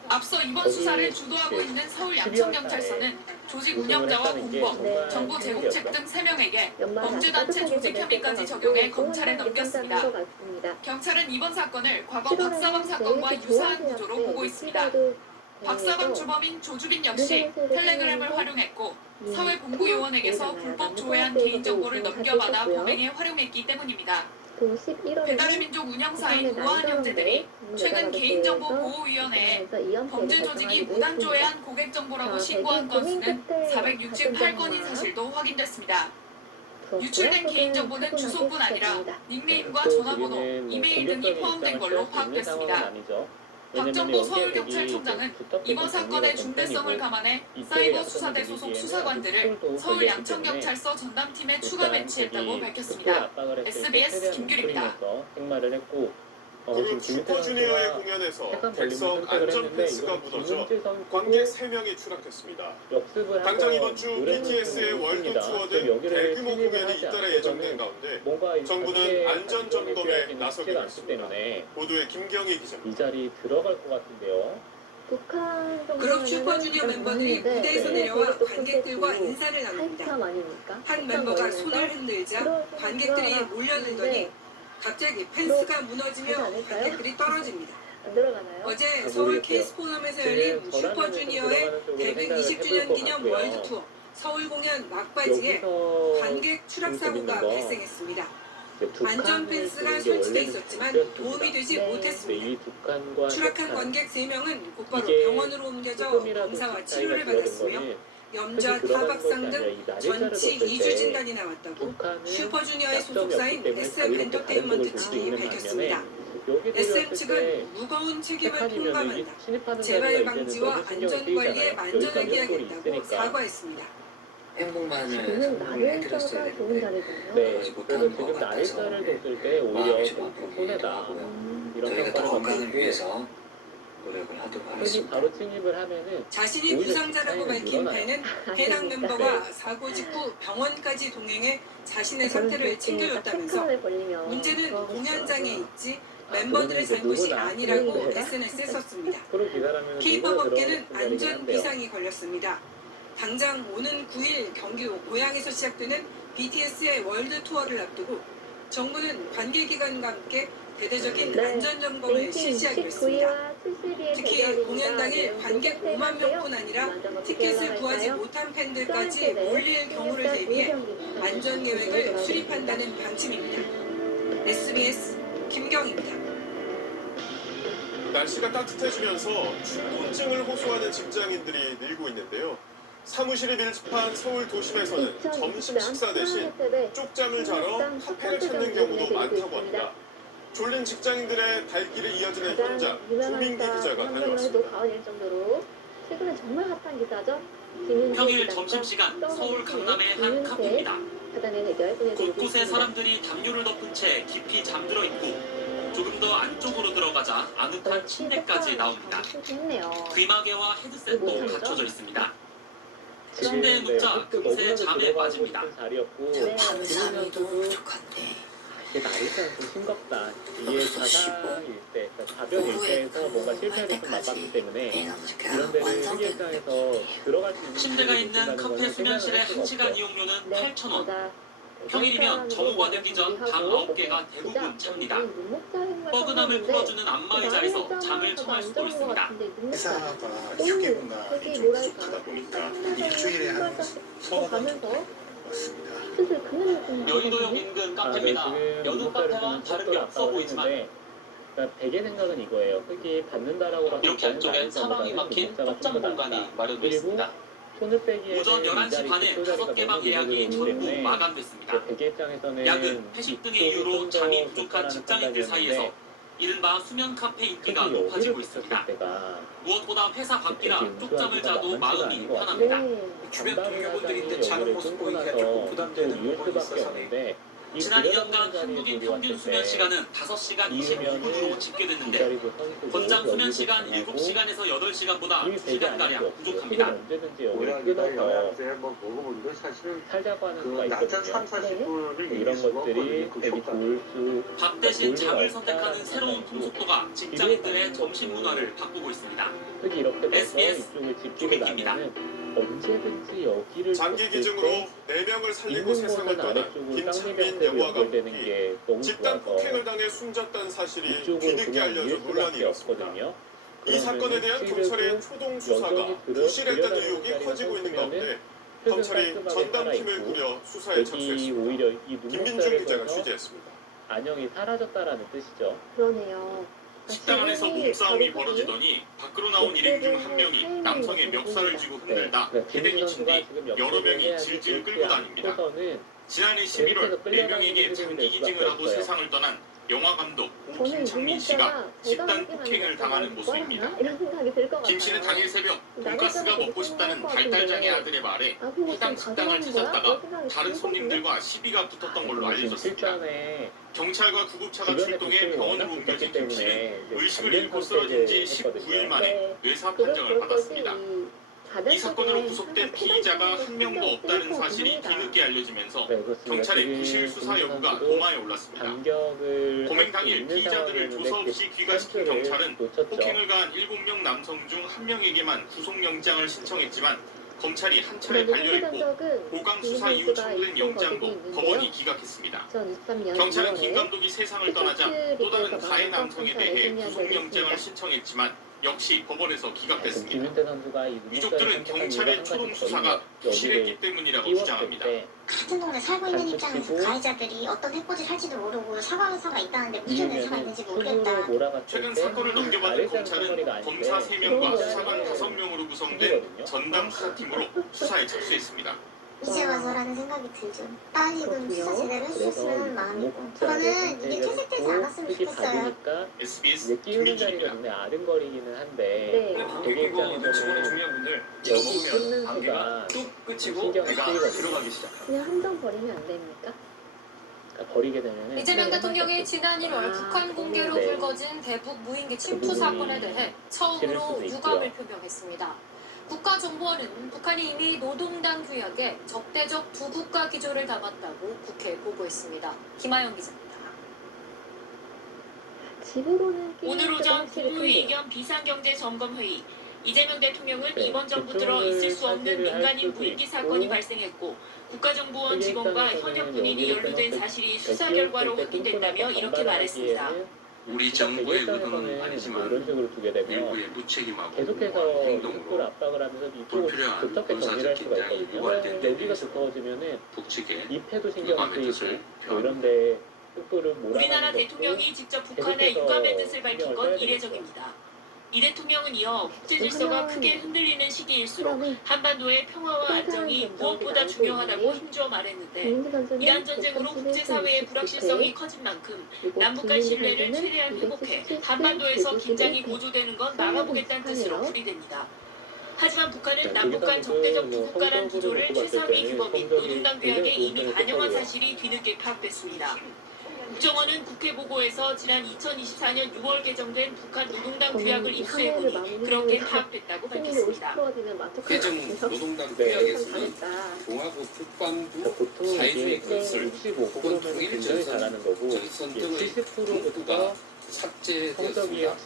앞서 이번 수사를 주도하고 있는 서울 양천경찰서는 조직 운영자와 공무원, 정보 제공책 등 3명에게 범죄단체 조직 혐의까지 적용해 검찰에 넘겼습니다. 경찰은 이번 사건을 과거 박사방 사건과 유사한 구조로 보고 있습니다. 박사방 주범인 조주빈 역시 텔레그램을 활용했고 사회공구요원에게서 불법 조회한 개인정보를 넘겨받아 범행에 활용했기 때문입니다. 배달의 민족 운영사인 우아한 형제들이 최근 개인정보보호위원회에 범죄 조직이 무단 조회한 고객 정보라고 신고한 건수는 468건인 사실도 확인됐습니다. 유출된 개인정보는 주소뿐 아니라 닉네임과 전화번호, 이메일 등이 포함된 걸로 파악됐습니다. 박정보 서울경찰청장은 이번 사건의 중대성을 감안해 사이버 수사대 소속 수사관들을 서울 양천경찰서 전담팀에 추가 배치했다고 밝혔습니다. SBS 김규리입니다. 지금 슈퍼주니어의 공연에서 객석 안전 펜스가 무너져 관객 3명이 추락했습니다. 당장 이번 주 BTS의 월드 투어 등 대규모 공연이 잇따라 예정된 가운데 정부는 안전 점검에 나서기로 했습니다. 보도에 김경희 기자. 이 자리 들어갈 것 같은데요. 그룹 슈퍼주니어 멤버들이 무대에서 내려와 관객들과 인사를 나눕니다. 한 멤버가 손을 흔들자 관객들이 몰려들더니 갑자기 펜스가 무너지며 관객들이 떨어집니다. 어제 서울 케이스포넘에서 열린 슈퍼주니어의 데뷔 20주년 기념 월드 투어 서울 공연 막바지에 관객 추락 사고가 발생했습니다. 안전 펜스가 설치돼 있었지만 도움이 되지 못했습니다. 추락한 관객 3명은 곧바로 병원으로 옮겨져 검사와 치료를 받았으며 염좌, 타박상 등 전치 2주 진단이 나왔다고 슈퍼주니어의 소속사인 SM 엔터테인먼트 측이 밝혔습니다. SM 측은 무거운 책임을 통감한다. 재발 방지와 안전 관리에 만전을 기하겠다고 사과했습니다. 지금은 날일자가 좋은 자리잖아요. 네, 그래서 지금 날일자를 뒀을 때 오히려 손해다. 이런 평가를 받고 있고 여기 바로 침입을 하면은 자신이 부상자라고 밝힌 벤은 해당 멤버가 사고 직후 병원까지 동행해 자신의 상태를 챙겨줬다면서 문제는 공연장에 있지 멤버들의 잘못이 아니라고 SNS에 썼습니다. K-pop 업계는 안전 비상이 걸렸습니다. 당장 오는 9일 경기도 고양에서 시작되는 BTS의 월드 투어를 앞두고 정부는 관계기관과 함께 대대적인 안전 점검을 실시하기로 했습니다. 특히 공연 당일 관객 5만 명뿐 아니라 티켓을 구하지 못한 팬들까지 몰릴 경우를 대비해 안전 계획을 수립한다는 방침입니다. SBS 김경입니다. 날씨가 따뜻해지면서 춘곤증을 호소하는 직장인들이 늘고 있는데요. 사무실이 밀집한 서울 도심에서는 점심 식사 대신 쪽잠을 자러 카페를 찾는 경우도 많다고 합니다. 졸린 직장인들의 발길을 이어지는 현장, 조민기 기자가 다녀왔습니다. 최근에 정말 핫한 기사죠. 평일 점심시간 서울 강남의 한 카페입니다. 곳곳에 사람들이 담요를 덮은 채 깊이 잠들어 있고 조금 더 안쪽으로 들어가자 아늑한 침대까지 나옵니다. 귀마개와 헤드셋도 갖춰져 있습니다. 침대에 눕자 금세 잠에 빠집니다. 밤잠이도 부족한데 이게 날일자는 좀 싱겁다. 이게 자상일 때, 가벼운 일대에서 뭔가 실패를 좀 맛봤기 때문에 이런 데는 회계장에서 들어갈 수 있는 침대가 있는 카페 수면실의 1시간 이용료는 8,000원. 평일이면 정오가 되기 전 방 9개가 대부분 찹니다. 뻐근함을 풀어주는 안마의자에서 잠을 청할 수도 있습니다. 회사가 휴게문화이 좀 부족하다 보니까 일주일에 한 서너 번 정도 왔습니다. 여의도역 인근 카페입니다. 여느 카페와 다른 게 없어 보이지만 대개 생각은 이거예요. 흙이 받는다라고 이렇게 안쪽엔 사방이 막힌 쪽잠 공간이 마련되어 있습니다. 오전 11시 반에 5개 방 예약이 전부 마감됐습니다. 야근, 회식 등의 이유로 잠이 부족한 직장인들 사이에서 이른바 수면 카페 인기가 높아지고 있습니다. 무엇보다 회사 밖이라 쪽잠을 자도 마음이 편합니다. 주변 동료분들인데 자는 모습 보이기가 조금 부담되는 부분이 있어서 지난 2년간 한국인 평균 수면 시간은 5시간 26분으로 집계됐는데 권장 수면 시간 7시간에서 8시간보다 2시간가량 부족합니다. 밥 대신 잠을 선택하는 새로운 풍속도가 직장인들의 점심 문화를 바꾸고 있습니다. SBS 조민기입니다. 언제든지 여기를 장기 기증으로 4명을 살리고 세상을 떠난 김창민 영화 감독이 집단 폭행을 당해 숨졌다는 사실이 뒤늦게 알려져 논란이 일었습니다. 이 사건에 대한 경찰의 초동 수사가 부실했다는 의혹이 커지고 있는 가운데 검찰이 전담팀을 꾸려 수사에 착수했습니다. 김민중 기자가 취재했습니다. 안녕이 사라졌다라는 뜻이죠. 그러네요. 식당 안에서 몸싸움이 벌어지더니 밖으로 나온 일행 중 한 명이 남성의 멱살을 쥐고 흔들다 헤딩이 친 뒤 여러 명이 질질 끌고 다닙니다. 지난해 11월 4명에게 장기 기증을 하고 세상을 떠난 영화감독 저는 김창민 씨가 유목자가 집단 폭행을 당하는 모습입니다. 이런 생각이 들 것 같아요. 김 씨는 당일 새벽 돈가스가 먹고 싶다는 발달장애 아들의 말에 해당 식당을 찾았다가 다른 손님들과 시비가 붙었던 걸로 알려졌습니다. 경찰과 구급차가 출동해 병원으로 옮겨진 김 씨는 의식을 잃고 쓰러진 지 19일 만에 뇌사 판정을 받았습니다. 이 사건으로 구속된 피의자가 한 명도 없다는 사실이 뒤늦게 알려지면서 경찰의 구실 수사 여부가 도마에 올랐습니다. 범행 당일 피의자들을 조사 없이 귀가시킨 경찰은 폭행을 가한 7명 남성 중 1명에게만 구속영장을 신청했지만 검찰이 한 차례 반려했고 보강 수사 이후 청구된 영장도 법원이 기각했습니다. 경찰은 김 감독이 세상을 떠나자 또 다른 가해 남성에 대해 구속영장을 신청했지만 역시 법원에서 기각됐습니다. 유족들은 경찰의 초동 수사가 부실했기 때문이라고 주장합니다. 같은 동네 살고 있는 입장에서 가해자들이 어떤 해코지를 할지도 모르고 사과 의사가 있다는데 무슨 의사가 있는지 모르겠다. 최근 사건을 넘겨받은 검찰은 검사 3명과 수사관 5명으로 구성된 전담 수사팀으로 수사에 접수했습니다. 이제 와서라는 생각이 들죠. 빨리 좀 수사 제대로 해주셨으면 하는 마음이고 저는 이게 퇴색되지 않았으면 좋겠어요. SBS 김민준입니다. 아른거리기는 한데 관객이고 눈치보는 중요한 분들 이거 먹으면 관계가 뚝 끝이고 내가 들어가기 시작합니다. 그냥 한 번 버리면 안 됩니까? 버리게 되면 이재명 대통령이 지난 1월 북한 공개로 불거진 대북 무인기 침투 사건에 대해 처음으로 유감을 표명했습니다. 국가정보원은 북한이 이미 노동당 규약에 적대적 두 국가 기조를 담았다고 국회에 보고했습니다. 김하영 기자입니다. 오늘 오전 국무회의 겸 비상경제점검회의. 이재명 대통령은 이번 정부 들어 있을 수 없는 민간인 무인기 사건이 발생했고 국가정보원 직원과 현역 군인이 연루된 사실이 수사 결과로 확인됐다며 이렇게 말했습니다. 우리 정부의 의도는 아니지만 일부의 무책임하고 무모한 행동으로 불필요한 군사적 긴장이 유발된 데 대해서 북측에 유감의 뜻을 표합니다. 우리나라 대통령이 직접 북한에 유감의 뜻을 밝힌 건 이례적입니다. 이 대통령은 이어 국제질서가 크게 흔들리는 시기일수록 한반도의 평화와 안정이 무엇보다 중요하다고 힘주어 말했는데 이란 전쟁으로 국제사회의 불확실성이 커진 만큼 남북 간 신뢰를 최대한 회복해 한반도에서 긴장이 고조되는 건 막아보겠다는 뜻으로 풀이됩니다. 하지만 북한은 남북 간 적대적 두 국가란 구조를 최상위 규범인 노동당 규약에 이미 반영한 사실이 뒤늦게 파악됐습니다. 국정원은 국회 보고에서 지난 2024년 6월 개정된 북한 노동당 규약을 입수해보니 그렇게 파악됐다고 밝혔습니다. 개정 노동당 규약에서는 공화국 국방부 사회주의 건설 혹은 통일전선 전선 등의 문구가 삭제되었습니다.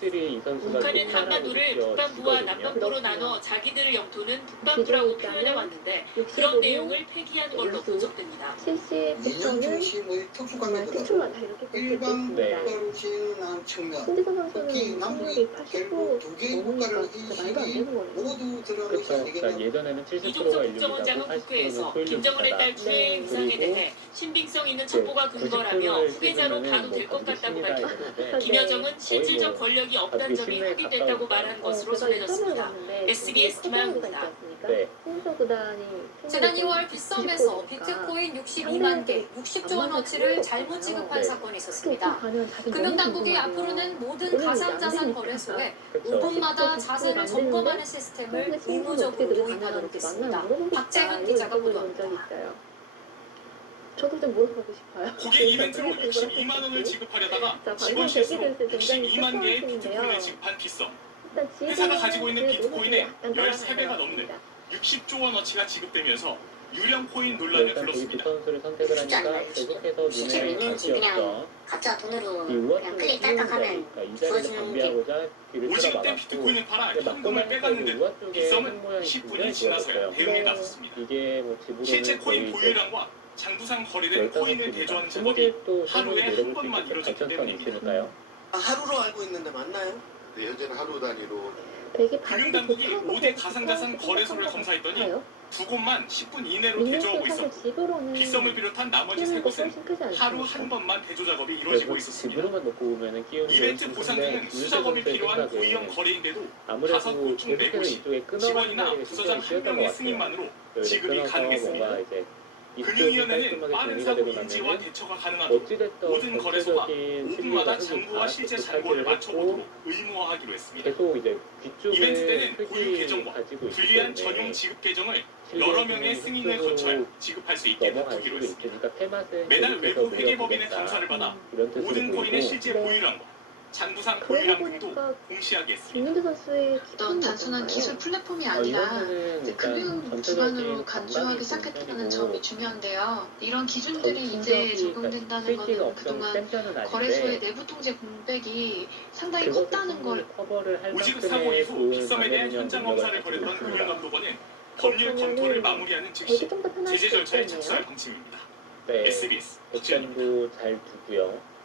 북한은 한반도를 북반부와 남반도로 나눠 자기들의 영토는 북반부라고 표현해왔는데 그런 내용을 폐기한 걸로 분석됩니다. 2년 중심의 특수관계보다 일반 국가로 진행한 측면, 특히 남북이 결국 두 개의 국가를 인식이 모두 드러나지 되겠네요. 이종석 국정원장은 국회에서 김정은의 딸 주의 위상에 대해 신빙성 있는 첩보가 근거라며 후계자로 봐도 될 것 같다고 밝혔고 김여정은 실질적 권력이 없다는 점이 확인됐다고 말한 것으로 전해졌습니다. SBS 김하영입니다. 지난 2월 빗썸에서 비트코인 62만 개, 60조 원어치를 잘못 지급한 사건이 있었습니다. 금융당국이 앞으로는 모든 가상자산 거래소에 5분마다 자세를 점검하는 시스템을 의무적으로 도입하도록 했습니다. 박재근 기자가 보도합니다. 저도 좀 물어보고 싶어요. 고객 이벤트로 62만 원을 지급하려다가 직원 실수로 62만 개의 비트코인을 지급한 빗썸. 회사가 가지고 있는 비트코인의 13배가 넘는 60조 원어치가 지급되면서 유령 코인 논란을 불렀습니다. 쉽지 않나요? 실제로 있는지 그냥 각자 돈으로 그냥 클릭 딸깍 하면 주어지는 게 오징어 때 비트코인을 팔아 현금을 빼갔는데 빗썸은 10분이 지나서야 대응에 나섰습니다. 실제 코인 보유량과 장부상 거래된 코인을 대조하는 작업이 하루에 한 번만 이루어졌기 때문입니다. 하루로 알고 있는데 맞나요? 네, 현재는 하루 단위로. 금융당국이 5대 가상자산 거래소를 검사했더니 두 곳만 10분 이내로 대조하고 있었고 빗썸을 비롯한 나머지 세 곳은 하루 한 번만 대조 작업이 이루어지고 있었습니다. 이벤트 보상 등은 수작업이 필요한 고위험 거래인데도 5곳 중 4곳이 직원이나 부서장 1명의 승인만으로 지급이 가능했습니다. 금융위원회는 빠른 사고 인지와 대처가 가능하도록 모든 거래소가 5분마다 잔고와 실제 잔고를 맞춰보도록 의무화하기로 했습니다. 이벤트 때는 고유 계정과 불리한 전용 지급 계정을 여러 명의 승인을 거쳐 지급할 수 있게 바꾸기로 했습니다. 매달 외부 회계법인의 감사를 받아 모든 코인의 실제 보유량과 장부상 보유량 등도 공시하게 했습니다. 김민재 선수의 어떤 단순한 기술 플랫폼이 아니라 금융 기반으로 간주하기 시작했다는 점이 중요한데요. 이런 기준들이 이제 적용된다는 것은 그동안 거래소의 내부 통제 공백이 상당히 컸다는 걸. 오지급 사고 이후 빗썸에 대한 현장 검사를 벌였던 금융감독원은 법률 검토를 마무리하는 즉시 제재 절차에 착수할 방침입니다. SBS 국장님도 잘 두고요.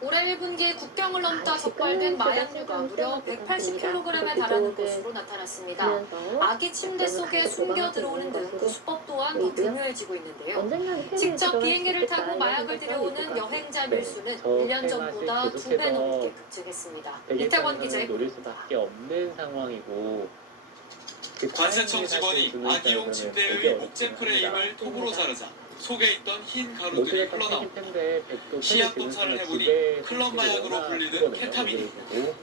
올해 1분기에 국경을 넘다 적발된 마약류가 무려 180kg에 달하는 것으로 나타났습니다. 아기 침대 속에 숨겨 들어오는 등 그 수법 또한 더 교묘해지고 있는데요. 직접 비행기를 타고 마약을 들여오는 여행자 밀수는 1년 전보다 2배 넘게 급증했습니다. 이태원 기자의 노릴 수밖에 없는 상황이고 관세청 직원이 아기용 침대의 목재 프레임을 톱으로 자르자 속에 있던 흰 가루들이 흘러나옵니다. 시약 검사를 해보니 클럽 마약으로 불리는 케타민이고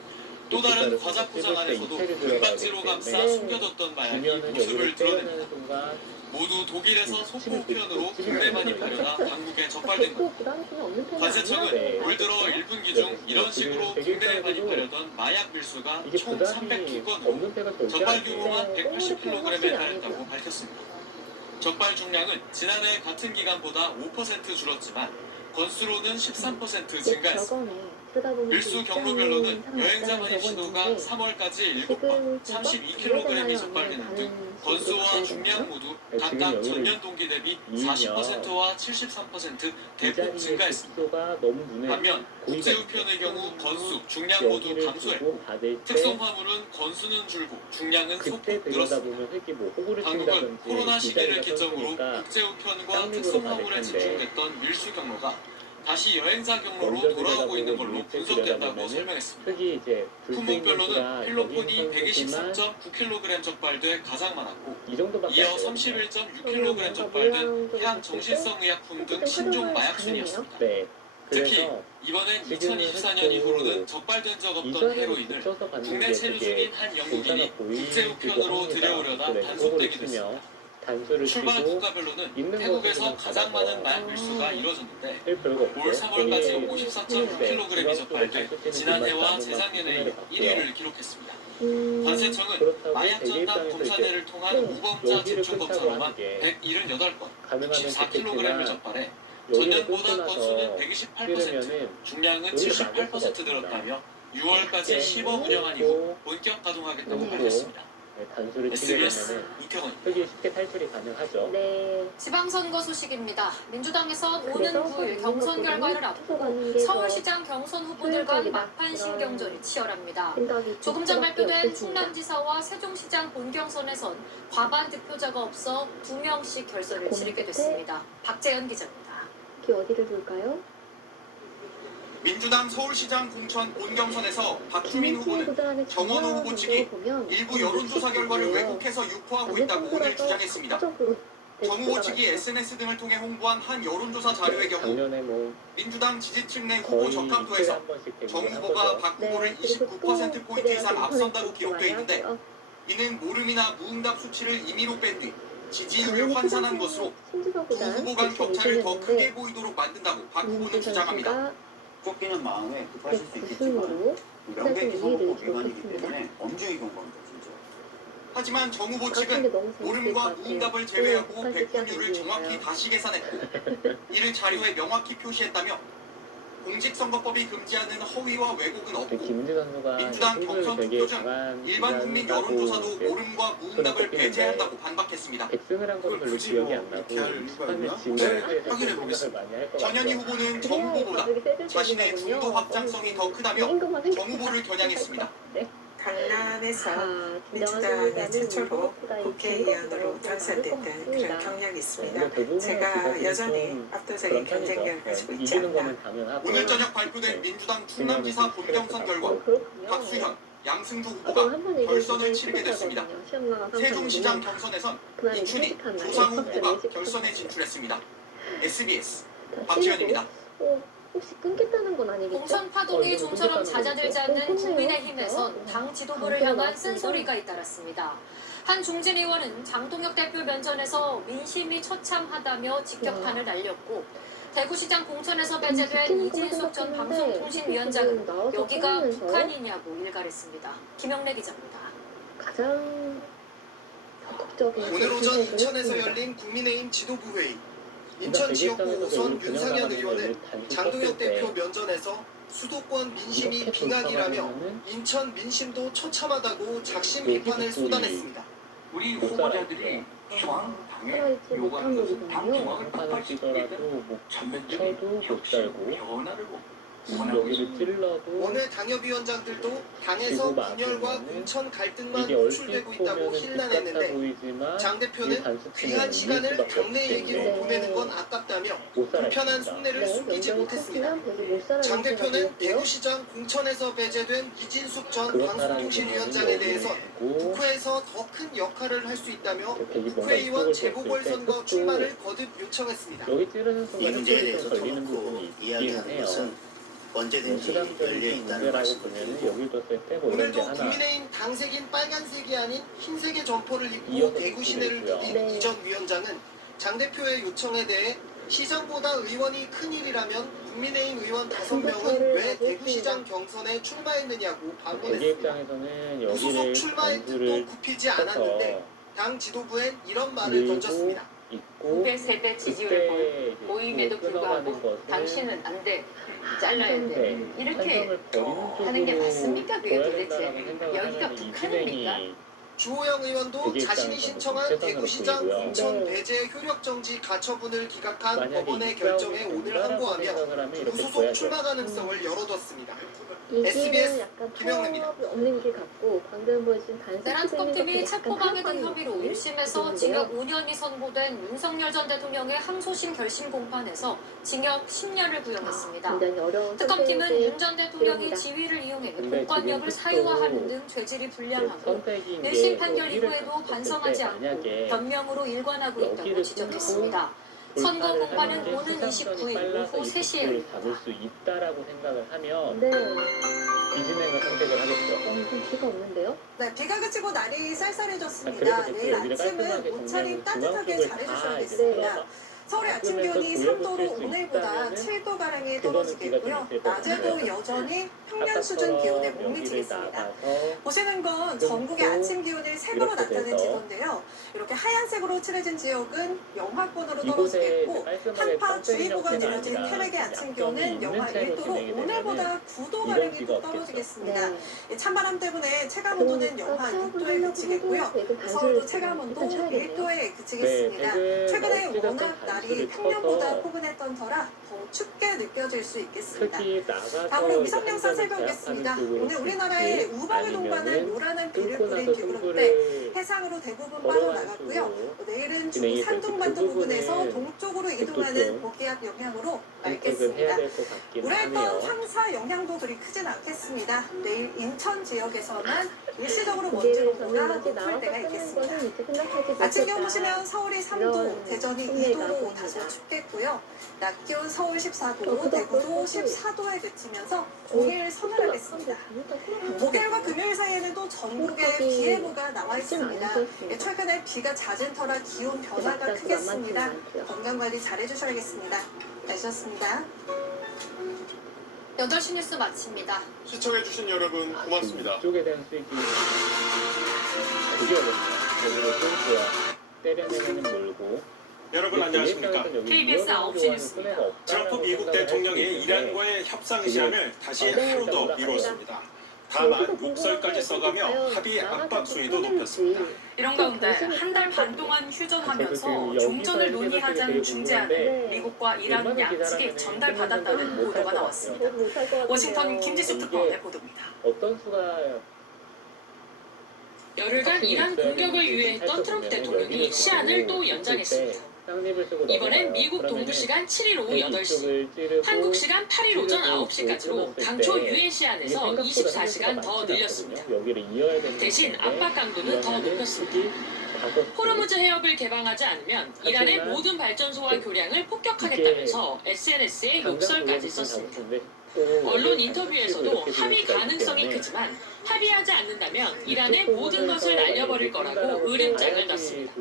또 다른 과자 포장 안에서도 은박지로 감싸 숨겨뒀던 마약이 모습을 드러냅니다. 모두 독일에서 소포편으로 국내 반입하려다 당국에 적발된 겁니다. 관세청은 올 들어 1분기 중 이런 식으로 국내에 반입하려던 마약 밀수가 총 302건으로 적발 규모만 180kg에 달했다고 밝혔습니다. 적발 중량은 지난해 같은 기간보다 5% 줄었지만 건수로는 13% 증가했습니다. 밀수 경로별로는 여행자 반입 신호가 3월까지 7건, 32kg이 적발되는 등 건수와 중량 모두 각각 전년 동기 대비 40%와 73% 대폭 증가했습니다. 반면 국제우편의 경우 건수, 중량 모두 감소했고 특성 화물은 건수는 줄고 중량은 소폭 늘었습니다. 당국은 코로나 시기를 기점으로 국제우편과 특성 화물에 집중됐던 밀수 경로가 다시 여행자 경로로 돌아오고 있는 걸로 분석된다고 설명했습니다. 품목별로는 필로폰이 123.9kg 적발돼 가장 많았고 이어 31.6kg 적발된 향 정신성 의약품 등 신종 마약 순이었습니다. 특히 이번엔 2024년 이후로는 적발된 적 없던 헤로인을 국내 체류 중인 한 영국인이 국제우편으로 들여오려다 단속되기도 했습니다. 출발 국가별로는 태국에서 가장 많은 마약 밀수가 이뤄졌는데 올 3월까지 54.6kg이 적발돼 지난해와 재작년에 이어 1위를 기록했습니다. 관세청은 마약 전담 검사대를 통한 우범자 집중 검사로만 178건, 64kg을 적발해 전년보다 건수는 128%, 중량은 78% 늘었다며 6월까지 시범 운영한 이후 본격 가동하겠다고 밝혔습니다. 단수를 치게 되면은 크게 쉽게 탈출이 가능하죠. 지방선거 소식입니다. 민주당에서 오는 9일 경선 결과를 앞두고 서울시장 경선 후보들 간 막판 신경전이 치열합니다. 조금 전 발표된 충남지사와 세종시장 본경선에선 과반 득표자가 없어 2명씩 결선을 치르게 됐습니다. 박재현 기자입니다. 어디를 볼까요? 민주당 서울시장 공천 본경선에서 박주민 후보는 정원호 후보 측이 일부 여론조사 결과를 왜곡해서 유포하고 있다고 오늘 주장했습니다. 정 후보 측이 SNS 등을 통해 홍보한 한 여론조사 자료의 경우 민주당 지지층 내 후보 적합도에서 정 후보가 박 후보를 29%포인트 이상 앞선다고 기록되어 있는데 이는 모름이나 무응답 수치를 임의로 뺀 뒤 지지율을 환산한 것으로 두 후보 간 격차를 더 크게 보이도록 만든다고 박 후보는 주장합니다. 쫓기는 마음에 급하실 수 있겠지만 명백히 선거법 위반이기 때문에 엄중히 경고합니다. 진짜. 하지만 정 후보 측은 모름과 무응답을 제외하고 백분율을 정확히 다시 계산했고 이를 자료에 명확히 표시했다며 공직선거법이 금지하는 허위와 왜곡은 없고 민주당 경선 투표 중 일반 국민 여론조사도 모름과 무응답을 배제한다고 반박했습니다. 그걸 굳이 기억이 안 나고 확인해 보겠습니다. 전현희 후보는 정 후보보다 자신의 중도 확장성이 더 크다며 정 후보를 겨냥했습니다. 강남에서 민주당의 최초로 국회의원으로 당선됐던 그런 경력이 있습니다. 제가 여전히 압도적인 경쟁력을 가지고 있지 않나. 오늘 저녁 발표된 민주당 충남지사 본경선 결과 박수현, 양승두 후보가 결선을 치르게 됐습니다. 세종시장 그 경선에선 이춘희, 조상우 후보가 결선에 진출했습니다. SBS 박지현입니다. 혹시 끊겠다는 건 아니겠죠? 공천 파동이 좀처럼 잦아들지 않는 국민의힘에선 당 지도부를 향한 쓴소리가 잇따랐습니다. 한 중진 의원은 장동혁 대표 면전에서 민심이 처참하다며 직격탄을 날렸고, 대구시장 공천에서 배제된 이진숙 전 방송통신위원장은 여기가 북한이냐고 일갈했습니다. 김영래 기자입니다. 가장 적극적인 오늘 오전 인천에서 열린 국민의힘 지도부 회의. 인천 지역구 우선 윤상현 의원은 장동혁 대표 면전에서 수도권 민심이 빙하기라며 인천 민심도 처참하다고 작심 비판을 쏟아냈습니다. 우리 후보자들이 중앙당에 요구하는 것은 당 중앙을 극복할 수 있는 전면적인 혁신, 변화를 여기를 찔러도 원외 당협위원장들도 당에서 분열과 공천 갈등만 노출되고 있다고 힐난했는데 장 대표는 귀한 시간을 당내 얘기로 보내는 건 아깝다며 불편한 속내를 숨기지 못했습니다. 장 대표는 대구시장 공천에서 배제된 이진숙 전 방송통신위원장에 대해서 국회에서 더 큰 역할을 할 수 있다며 국회의원 재보궐선거 출마를 거듭 요청했습니다. 여기 찌르는 이 문제에 순간에 대해서 걸리는 터놓고 부분이 이야기하는 있긴 해요. 것은 언제든지 열려 있다는 말씀드리고 여기도 쓸때 뭐 이런 게 오늘도 하나 국민의힘 당색인 빨간색이 아닌 흰색의 점퍼를 입고 대구 시내를 누빈 이전 위원장은 장 대표의 요청에 대해 시장보다 의원이 큰일이라면 국민의힘 의원 5명은 왜 대구시장 경선에 출마했느냐고 반문했습니다. 무소속 출마의 뜻도 굽히지 않았는데 당 지도부엔 이런 말을 던졌습니다. 후배 세대 지지율 모임에도 불구하고 당신은 안 돼, 잘라야 돼, 이렇게 하는 게 맞습니까? 그게 도대체 여기가 북한입니까? 주호영 의원도 자신이 신청한 대구시장 공천 배제 효력정지 가처분을 기각한 법원의 결정에 오늘 항고하며 무소속 출마 가능성을 열어뒀습니다. SBS 김영래입니다. 없는 게 같고 방금 보신 내란특검팀이 체포방해 등 혐의로 1심에서 징역 5년이 선고된 윤석열 전 대통령의 항소심 결심 공판에서 징역 10년을 구형했습니다. 특검팀은 윤 전 대통령이 지위를 이용해 공권력을 사유화하는 등 죄질이 불량하고 1심 판결 이후에도 반성하지 않고 변명으로 일관하고 있다고 지적했습니다. 선고 공판은 오는 29일 오후 3시에 열립니다. 잡을 수 있다라고 생각을 하면 네. 이진행을 선택을 하겠죠. 좀 비가 없는데요? 네, 비가 그치고 날이 쌀쌀해졌습니다. 내일 아침은 옷차림 따뜻하게 잘해주셔야겠습니다. 서울의 아침 기온이 3도로 오늘보다 7도가량이 떨어지겠고요. 낮에도 여전히 평년 수준 기온에 못 미치겠습니다. 보시는 건 전국의 아침 기온을 색으로 나타낸 지도인데요. 이렇게 하얀색으로 칠해진 지역은 영하권으로 떨어지겠고 한파주의보가 내려진 태백의 아침 기온은 영하 1도로 오늘보다 9도가량이 또 떨어지겠습니다. 찬바람 때문에 체감온도는 영하 6도에 그치겠고요. 서울도 체감온도 1도에 그치겠습니다. 최근에 워낙 날이 평년보다 포근했던 터라 더 춥게 느껴질 수 있겠습니다. 다음으로 위성 영상 살펴보겠습니다. 오늘 우리나라에 우박을 동반한 요란한 비를 뿌린 기울업대 해상으로 대부분 빠져나갔고요. 내일은 중부 산둥반도 부근에서 동쪽으로 이동하는 고기압 영향으로 맑겠습니다. 우려했던 황사 영향도 그리 크진 않겠습니다. 내일 인천 지역에서만 일시적으로 먼지 농도가 높을 때가 있겠습니다. 아침 기온 보시면 서울이 3도, 대전이 2도로 다소 춥겠고요. 낮 기온 서울 14도, 대구도 14도에 그치면서 종일 서늘하겠습니다. 목요일과 금요일 사이에는 또 전국에 비 예보가 나와 있습니다. 최근에 비가 잦은 터라 기온 변화가 크겠습니다. 건강관리 잘 해주셔야겠습니다. 날씨였습니다. 8시 뉴스 마칩니다. 시청해주신 여러분 고맙습니다. 이쪽에 대한 수익이 되게 어렵네요. 여기로 쏠고요. 때려내면 몰고. 여러분 안녕하십니까? KBS 9시 뉴스입니다. 트럼프 미국 대통령이 이란과의 협상 시한을 다시 하루 더 미뤘습니다. 다만 욕설까지 써가며 합의 압박 수위도 높였습니다. 이런 가운데 한 달 반 동안 휴전하면서 종전을 논의하자는 중재안을 미국과 이란 양측이 전달받았다는 보도가 나왔습니다. 워싱턴 김지수 특파원의 보도입니다. 어떤 수가 열흘간 이란 공격을 유예했던 트럼프 대통령이 시한을 또 연장했습니다. 이번엔 미국 동부 시간 7일 오후 8시, 한국 시간 8일 오전 9시까지로 당초 유엔시안에서 24시간 더 늘렸습니다. 대신 압박 강도는 더 높였습니다. 호르무즈 해협을 개방하지 않으면 이란의 모든 발전소와 교량을 폭격하겠다면서 SNS에 욕설까지 썼습니다. 언론 인터뷰에서도 합의 가능성이 크지만 합의하지 않는다면 이란의 모든 것을 날려버릴 거라고 으름장을 놨습니다.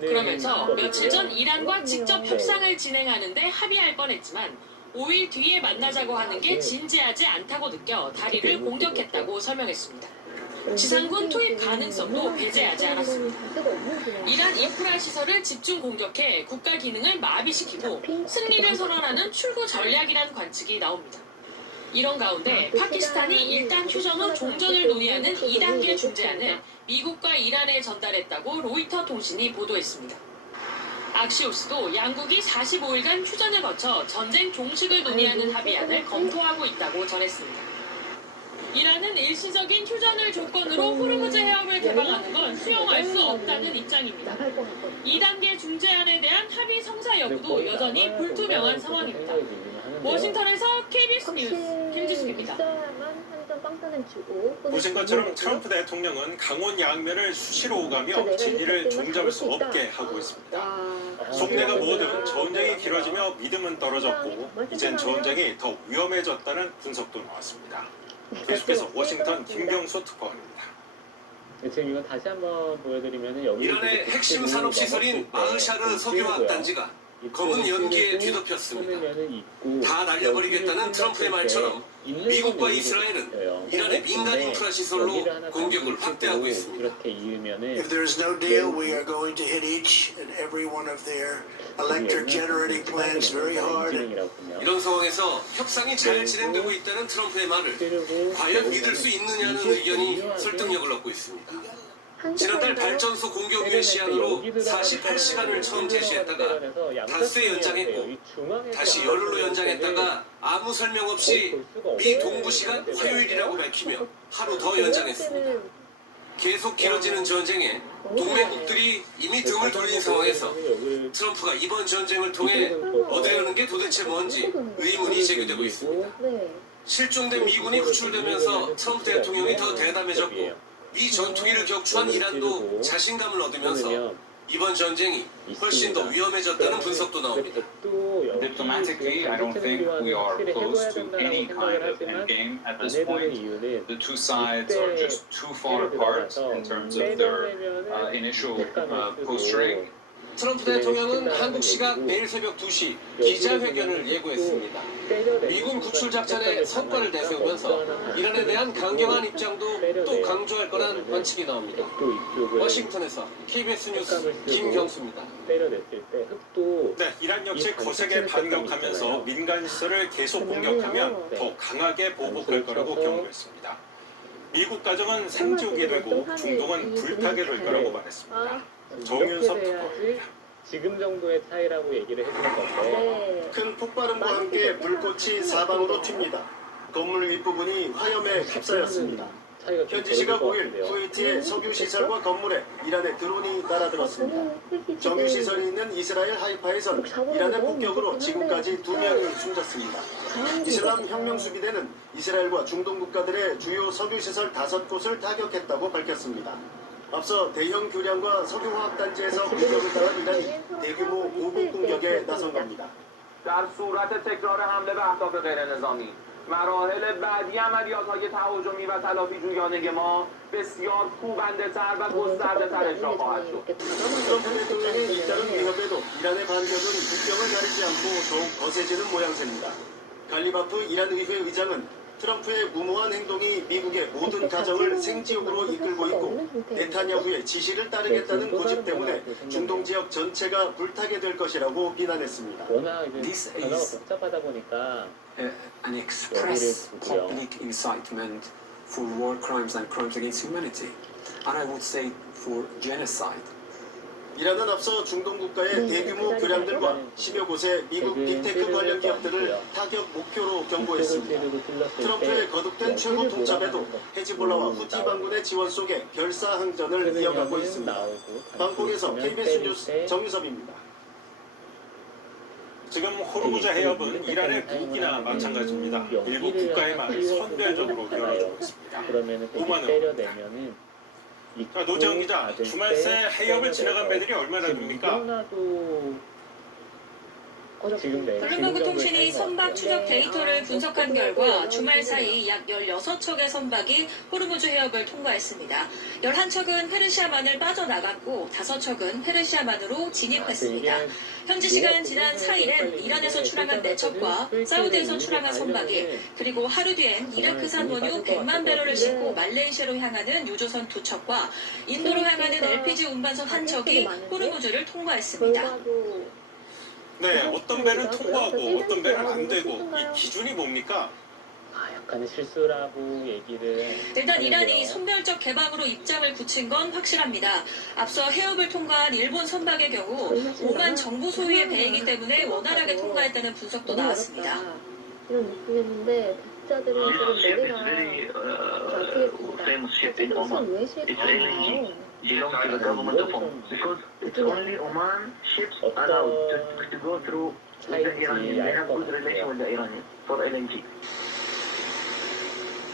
그러면서 며칠 전 이란과 직접 협상을 진행하는데 합의할 뻔했지만 5일 뒤에 만나자고 하는 게 진지하지 않다고 느껴 다리를 공격했다고 설명했습니다. 지상군 투입 가능성도 배제하지 않았습니다. 이란 인프라 시설을 집중 공격해 국가 기능을 마비시키고 승리를 선언하는 출구 전략이란 관측이 나옵니다. 이런 가운데 파키스탄이 일단 휴전 후 종전을 논의하는 2단계 중재안을 미국과 이란에 전달했다고 로이터 통신이 보도했습니다. 악시오스도 양국이 45일간 휴전을 거쳐 전쟁 종식을 논의하는 합의안을 검토하고 있다고 전했습니다. 이란은 일시적인 휴전을 조건으로 호르무즈 해협을 개방하는 건 수용할 수 없다는 입장입니다. 2단계 중재안에 대한 합의 성사 여부도 여전히 불투명한 상황입니다. 워싱턴에서 KBS 뉴스 김지숙입니다. 보신 것처럼 트럼프 대통령은 강원 양면을 수시로 오가며 진리를 종잡을 수 없게 하고 있습니다. 속내가 뭐든 전쟁이 길어지며 믿음은 떨어졌고 이젠 전쟁이 더 위험해졌다는 분석도 나왔습니다. 계속해서 워싱턴 김경수 특파원입니다. 지금 이거 다시 한번 보여드리면 여기 이란의 핵심 산업 시설인 마흐샤르 석유화학 단지가 검은 연기에 뒤덮였습니다. 다 날려버리겠다는 트럼프의 말처럼 미국과 이스라엘은 이란의 민간 인프라 시설로 공격을 확대하고 있습니다. If there is no deal, we are going to hit each and every one of their electric generating plants very hard. 이런 상황에서 협상이 잘 진행되고 있다는 트럼프의 말을 과연 믿을 수 있느냐는 의견이 설득력을 얻고 있습니다. 지난달 발전소 공격 유예 시한으로 48시간을 처음 제시했다가 닷새 연장했고 다시 열흘로 연장했다가 아무 설명 없이 미 동부 시간 화요일이라고 밝히며 하루 더 연장했습니다. 계속 길어지는 전쟁에 동맹국들이 이미 등을 돌린 상황에서 트럼프가 이번 전쟁을 통해 얻으려는 게 도대체 뭔지 의문이 제기되고 있습니다. 실종된 미군이 구출되면서 트럼프 대통령이 더 대담해졌고 미 전투기를 격추한 이란도 자신감을 얻으면서 이번 전쟁이 훨씬 더 위험해졌다는 분석도 나옵니다. Diplomatically, I don't think we are close to any kind of endgame at this point. The two sides are just too far apart in terms of their initial posturing. 트럼프 대통령은 한국 시각 내일 새벽 2시 기자회견을 예고했습니다. 미군 구출 작전의 성과를 내세우면서 이란에 대한 강경한 입장도 또 강조할 거란 관측이 나옵니다. 워싱턴에서 KBS 뉴스 김경수입니다. 네, 이란 역시 거세게 반격하면서 민간 시설을 계속 공격하면 더 강하게 보복할 거라고 경고했습니다. 미국 가정은 생지우게 되고 중동은 불타게 될 거라고 말했습니다. 정윤석 특파원입니다. 지금 정도의 차이라고 얘기를 해주는 건데 큰 폭발음과 함께 불꽃이 사방으로 튑니다. 건물 윗부분이 화염에 휩싸였습니다. 현지 시각 5일 쿠웨이트의 석유시설과 건물에 이란의 드론이 날아들었습니다. 정유시설이 있는 이스라엘 하이파에선 이란의 폭격으로 지금까지 2명이 숨졌습니다. 이슬람 혁명수비대는 이스라엘과 중동 국가들의 주요 석유시설 5곳을 타격했다고 밝혔습니다. 앞서 대형 교량과 석유화학단지에서 공격을 당한 이란이 대규모 보복 공격에 나선 겁니다. در صورت تکرار حمله به اهداف غیرنظامی مراحل بعدی عملیات‌های تهاجمی و تلافی‌جویانه ما بسیار کوبنده‌تر و گسترده‌تر اجرا خواهد شد. 트럼프 대통령의 잇따른 위협에도 이란의 반격은 국경을 가리지 않고 더욱 거세지는 모양새입니다. 갈리바프 이란 의회 의장은 트럼프의 무모한 행동이 미국의 모든 가정을 생지옥으로 이끌고 있고 네타냐후의 지시를 따르겠다는 고집 때문에 중동 지역 전체가 불타게 될 것이라고 비난했습니다. This is an express public incitement for war crimes and crimes against humanity, and I would say for genocide. 이란은 앞서 중동 국가의 대규모 교량들과 10여 곳의 미국 빅테크 관련 기업들을 타격 목표로 경고했습니다. 트럼프의 거듭된 최고 통첩에도 헤즈볼라와 후티 반군의 지원 속에 별사항전을 이어가고 있습니다. 방콕에서 KBS 뉴스 정유섭입니다. 지금 호르무즈 해협은 이란의 무기나 마찬가지입니다. 일부 국가의 말을 선별적으로 열어주고 있습니다. 그러면은 오만으로. 때려내면은 자, 노재영 기자, 주말 새 해협을 지나간 배들이 얼마나 됩니까? 블룸버그 통신이 선박 추적 데이터를 분석한 결과 주말 사이 약 16척의 선박이 호르무즈 해협을 통과했습니다. 11척은 페르시아만을 빠져나갔고 5척은 페르시아만으로 진입했습니다. 현지 시간 지난 4일엔 이란에서 출항한 4척과 사우디에서 출항한 선박이 그리고 하루 뒤엔 이라크산 원유 100만 배럴을 싣고 말레이시아로 향하는 유조선 2척과 인도로 향하는 LPG 운반선 1척이 호르무즈를 통과했습니다. 네, 어떤 배는 통과하고 어떤 배는 안 되고 이 기준이 뭡니까? 약간의 실수라고 얘기를 일단 이란이 하는데요. 선별적 개방으로 입장을 굳힌 건 확실합니다. 앞서 해협을 통과한 일본 선박의 경우 오만 정부 소유의 배이기 때문에 원활하게 통과했다는 분석도 나왔습니다. 이런 느낌이었는데 독자들은 지금 노래가 아프겠습니다. 왜 실까요? belong to the government of Oman because it's only Oman ships allowed to go through the Iranians. They have good relation with the Iranians for LNG.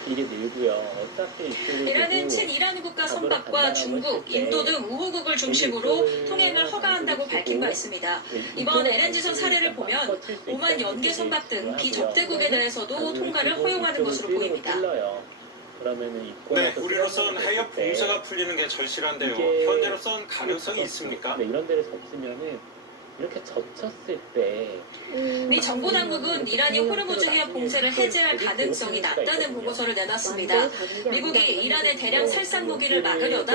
이게 늘고요. 어차피 이란은 친이란 국가 선박과 중국, 인도 등 우호국을 중심으로 통행을 허가한다고 밝힌 바 있습니다. 이번 LNG선 사례를 보면 오만 연계 선박 등 비접대국에 대해서도 통과를 허용하는 것으로 보입니다. 네, 우리로선 해협 봉쇄가 풀리는 게 절실한데요. 현재로선 가능성이 있습니까? 이런 데를 젖으면은 이렇게 젖혔을 때 미 정부 당국은 이란이 호르무즈 해협 봉쇄를 해제할 가능성이 낮다는 보고서를 내놨습니다. 미국이 이란의 대량 살상 무기를 막으려다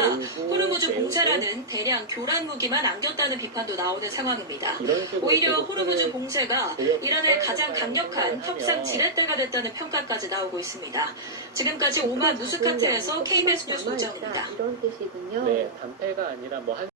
호르무즈 봉쇄라는 대량 교란 무기만 안겼다는 비판도 나오는 상황입니다. 오히려 호르무즈 봉쇄가 이란의 가장 강력한 협상 지렛대가 됐다는 평가까지 나오고 있습니다. 지금까지 오만 무스카트에서 KBS 뉴스 오정입니다. 이런 뜻이군요. 네, 단패가 아니라 뭐 한